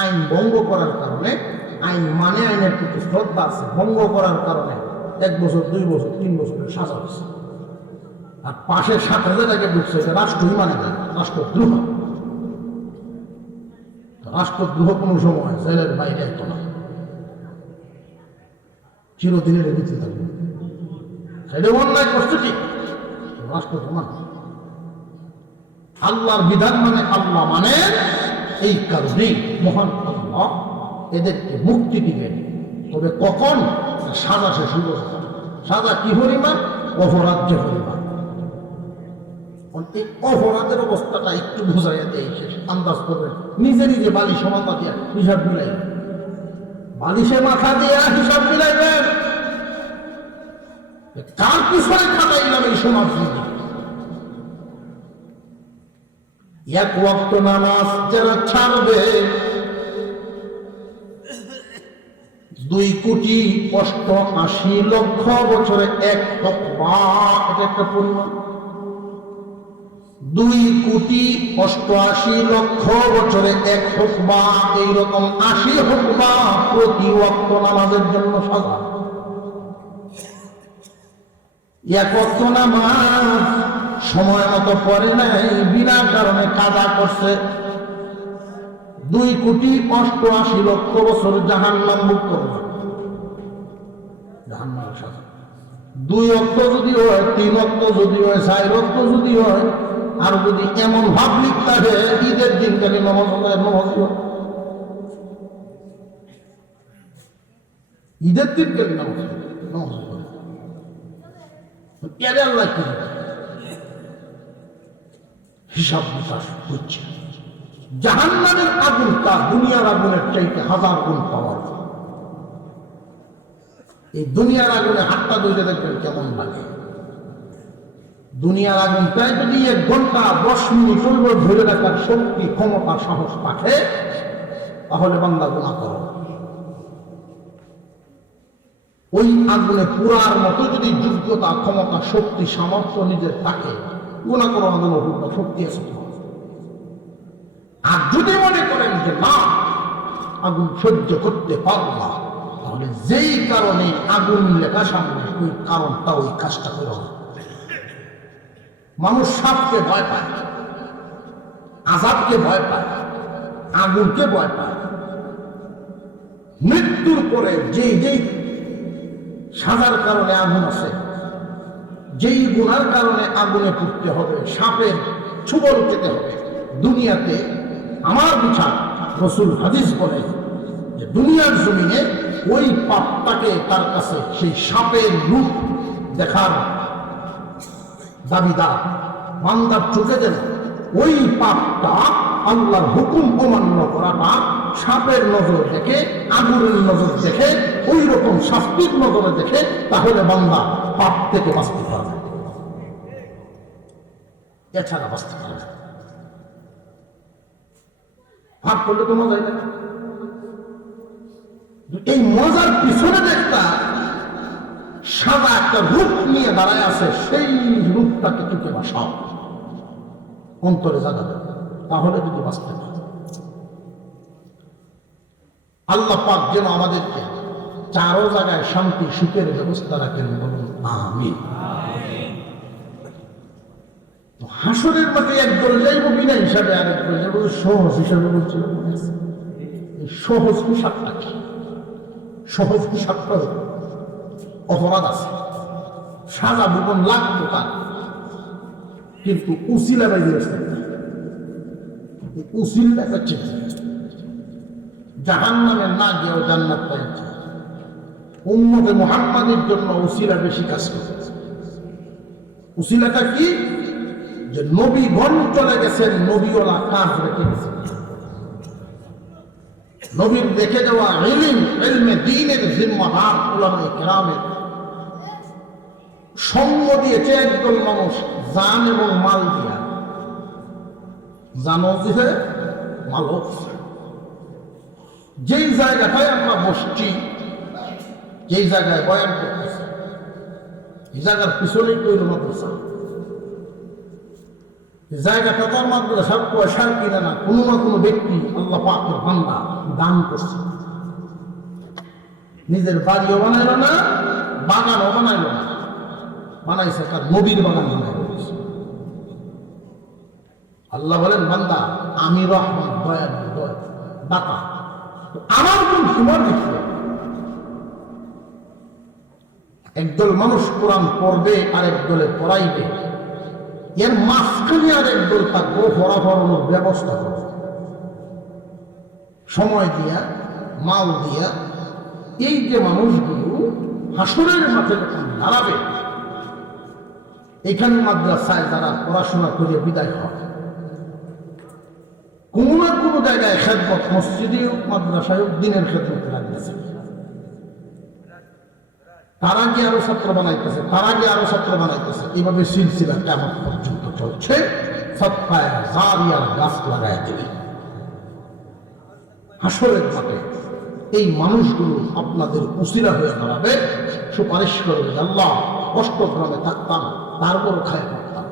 আইন ভঙ্গ করার কারণে, আইন মানে আইনের প্রতি শ্রদ্ধা আছে, ভঙ্গ করার কারণে 1 বছর 2 বছর 3 বছরের সাজা হয়েছে। আর পাশের সাথে যেটাকে ঢুকছে এটা রাষ্ট্রই মানে না, রাষ্ট্রদ্রোহ। রাষ্ট্রদ্রোহ কোনো সময় জেলের বাইরে আইতো না, চিরদিনের ভিতরে থাকবে। সেটা অন্যায় করছে ঠিক, রাষ্ট্রদ্রোহ মানে। আল্লাহর বিধান মানে আল্লাহ মানে, এই কারণেই মহান আল্লাহ এদেরকে মুক্তি দিবেন। তবে কখন? সাজা শেষ হইল। সাজা কি পরিমাণ? অপরাধ যে পরিমাণ। এই অপরাধের অবস্থাটা একটু বুঝাইয়া দেয়, শেষ আন্দাজ করবেন। নিজে নিজে বালিশ মাথা দিয়া হিসাব মিলাইবেন, বালিশে মাথা দিয়া হিসাব মিলাইবেন। কার পিছনে খাটাইলাম এই সমাজ? এক ওয়াক্ত নামাজ যারা ছাড়বে, 2,88,00,000 বছরে 1 হকবা, এটা একটা পরিমাণ। 2,88,00,000 বছরে 1 হকবা, এইরকম 80 হকবা প্রতি ওয়াক্ত নামাজের জন্য সাজা। 1 ওয়াক্ত নামাজ সময় মতো পড়ে নাই, বিনা কারণে কাজা করছে, 2,88,00,000 বছর জাহান্নাম ভোগ করবে। জাহান্নামের সাজা 2 ওয়াক্ত যদি হয়, 3 ওয়াক্ত যদি হয়, 4 ওয়াক্ত যদি হয়, আর যদি এমন ভাব লিখতে হবে ঈদের দিন খালি নামাজ ঈদের দিন খালি নামাজ হিসাব নিকাশ হচ্ছে। জাহান্নামের আগুনটা দুনিয়ার আগুনের চাইতে 1000 গুণ পাওয়ার। এই দুনিয়ার আগুনে হাতটা ধরে দেখবেন কেমন লাগে। দুনিয়ার আগুনটাই যদি 1 ঘন্টা 10 মিনিট ধরে রাখার শক্তি, ক্ষমতা, সাহস থাকে, তাহলে বান্দা গুনাহ করো। ওই আগুনে পুরার মতো যদি যোগ্যতা, ক্ষমতা, শক্তি, সামর্থ্য নিজের থাকে, গুনাহ করো আগুনের শক্তি আছে। আর যদি মনে করেন যে না, আগুন সহ্য করতে পারবো না, তাহলে যেই কারণে আগুন লেখা সামনে, ওই কারণটা, ওই কাজটা করো না। মানুষ সাপকে ভয় পায়, আযাবকে ভয় পায়, আগুনকে ভয় পায়। মৃত্যুর পরে যেই যেই সাজার কারণে আগুন আছে, যেই গুনার কারণে আগুনে পুড়তে হবে, সাপের ছোবল খেতে হবে, দুনিয়াতে আমার বিচার রাসূল হাদিস বলে যে দুনিয়ার জমিনে ওই পাপটাকে তার কাছে সেই সাপের রূপ দেখার দাবিদার। বান্দার চোখে যেন ওই পাপটা, আল্লাহর হুকুম অমান্য করাটা সাপের নজর দেখে, আগুনের নজর দেখে, ওই রকম শাস্তির নজরে দেখে, তাহলে বান্দা পাপ থেকে বাঁচতে পারবে, এছাড়া বাঁচতে পারবে। ভাব করলে তো মজাই না। এই মজার পিছনে একটা সাদা একটা রূপ নিয়ে দাঁড়ায় আছে, সেই রূপটাকে টুকে বাসাও, অন্তরে জায়গা দেবে, তাহলে যদি বাঁচতে পারে। আল্লাহ পাক যেন আমাদেরকে চারো জায়গায় শান্তি সুখের ব্যবস্থা রাখেন, বলুন আমিন। হাসরের মাঠে একদল যাইব বিনা হিসাবে, আরেকদল যাইব সহজ হিসাবে। বলছিল সহজ পোশাকটা কি? সহজ পোশাকটা অপরাধ আছে, সাজা ভুবন লাগতো তার, কিন্তু উসিলা বাইরে উসিলটা হচ্ছে জাহান্নামে না গিয়েও জান্নাত পাইছে। উম্মতে মুহাম্মাদের জন্য উসিলা বেশি কাজ করে। উসিলাটা কি? যে নবীগণ চলে গেছেন, নবীওয়ালা কাজ রেখে গেছেন। নবীর দেখে যাওয়া ইলমে দ্বীনের জিম্মাদার উলামায়ে কেরামের সঙ্গ দিয়েছে একদল মানুষ জান এবং মাল দিয়া। জানও দিছে, মালও। যেই জায়গাটায় আমরা বসছি, যেই জায়গায় বয়ান করতেছি, এই জায়গার পিছনেই তৈরি মাদ্রাসা। জায়গাটা তার মাদ্রাসা পয়সার কিনে না, কোনো না কোনো ব্যক্তি আল্লাহ পাকের বান্দা দান করছে। নিজের বাড়িও বানাইল না, বাগানও বানাইল না, বানাইছে তার নবীর বাগান বানাইল। আল্লাহ বলেন, বান্দা আমি রহমান, দয়াল দাতা, আমার কোন তোমার দেখবে। একদল মানুষ কোরআন পড়বে, আরেক দলে পড়াইবে, এর মাঝখানে আরেক দল থাকবো পড়ানোর ব্যবস্থা করবে, সময় দিয়া, মাল দিয়া। এই যে মানুষগুলো হাসরের মাঠে যখন দাঁড়াবে, এখানে মাদ্রাসায় যারা পড়াশোনা করে বিদায় হয়, কোনো না কোনো জায়গায় খেদমত, মসজিদেও মাদ্রাসায় দিনের খেদমতে লাগতেছে, তারা গিয়ে আরো ছাত্র বানাইতেছে, তারা গিয়ে আরো ছাত্র বানাইতেছে। এইভাবে সিলসিলা কিয়ামত পর্যন্ত চলছে। সৎকায় জারিয়ার গাছ লাগায় দেবে হাসরের মাঠে। এই মানুষগুলো আপনাদের উসিলা হয়ে দাঁড়াবে, সুপারিশ করবে, আল্লাহ অষ্টগ্রামে থাকতাম, তারপর খায় থাকতাম।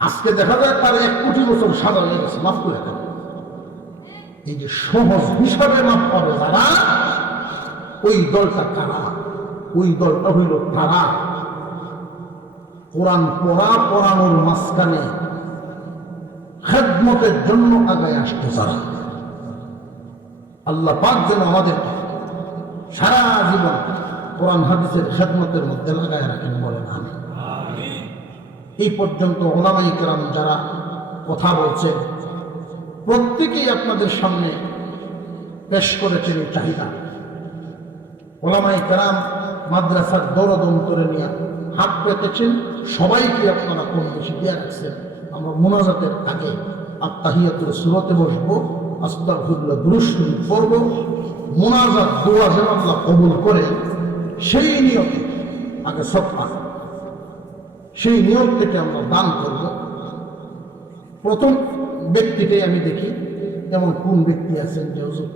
আজকে দেখা যায় তার 1 কোটি বছর সাদা হয়ে গেছে, মাফ করে দেন। এই যে সহজ হিসাবে মাফ পাবে যারা, ওই দলটা কারা? ওই দলটা হইল তারা কোরআন পড়ানোর মাঝখানে খেদমতের জন্য আগায় আসতে যারা। আল্লাহ পাক যেন আমাদের সারা জীবন কোরআন হাদিসের খেদমতের মধ্যে লাগায় রাখেন, বলেন আমিন। এই পর্যন্ত উলামায়ে কেরাম যারা কথা বলছে, প্রত্যেকেই আপনাদের সামনে পেশ করেছেন এই চাহিদা। উলামায়ে কেরাম মাদ্রাসার দৌড়দম করে নিয়ে হাত পেতেছেন, সবাইকে আপনারা কম বেশি দিয়ে রাখছেন। আমরা মুনাজাতের আগে আত্তাহিয়াতুল সূরাতে বসবো, আস্তাগফিরুল্লাহ দুরূদ শরীফ পড়ব, মুনাজাত দোয়া যেন আল্লাহ কবুল করে, সেই নিয়তে আগে সদকা, সেই নিয়ত থেকে আমরা দান করব। প্রথম ব্যক্তিটাই আমি দেখি, এমন কোন ব্যক্তি আছেন যে হুজুর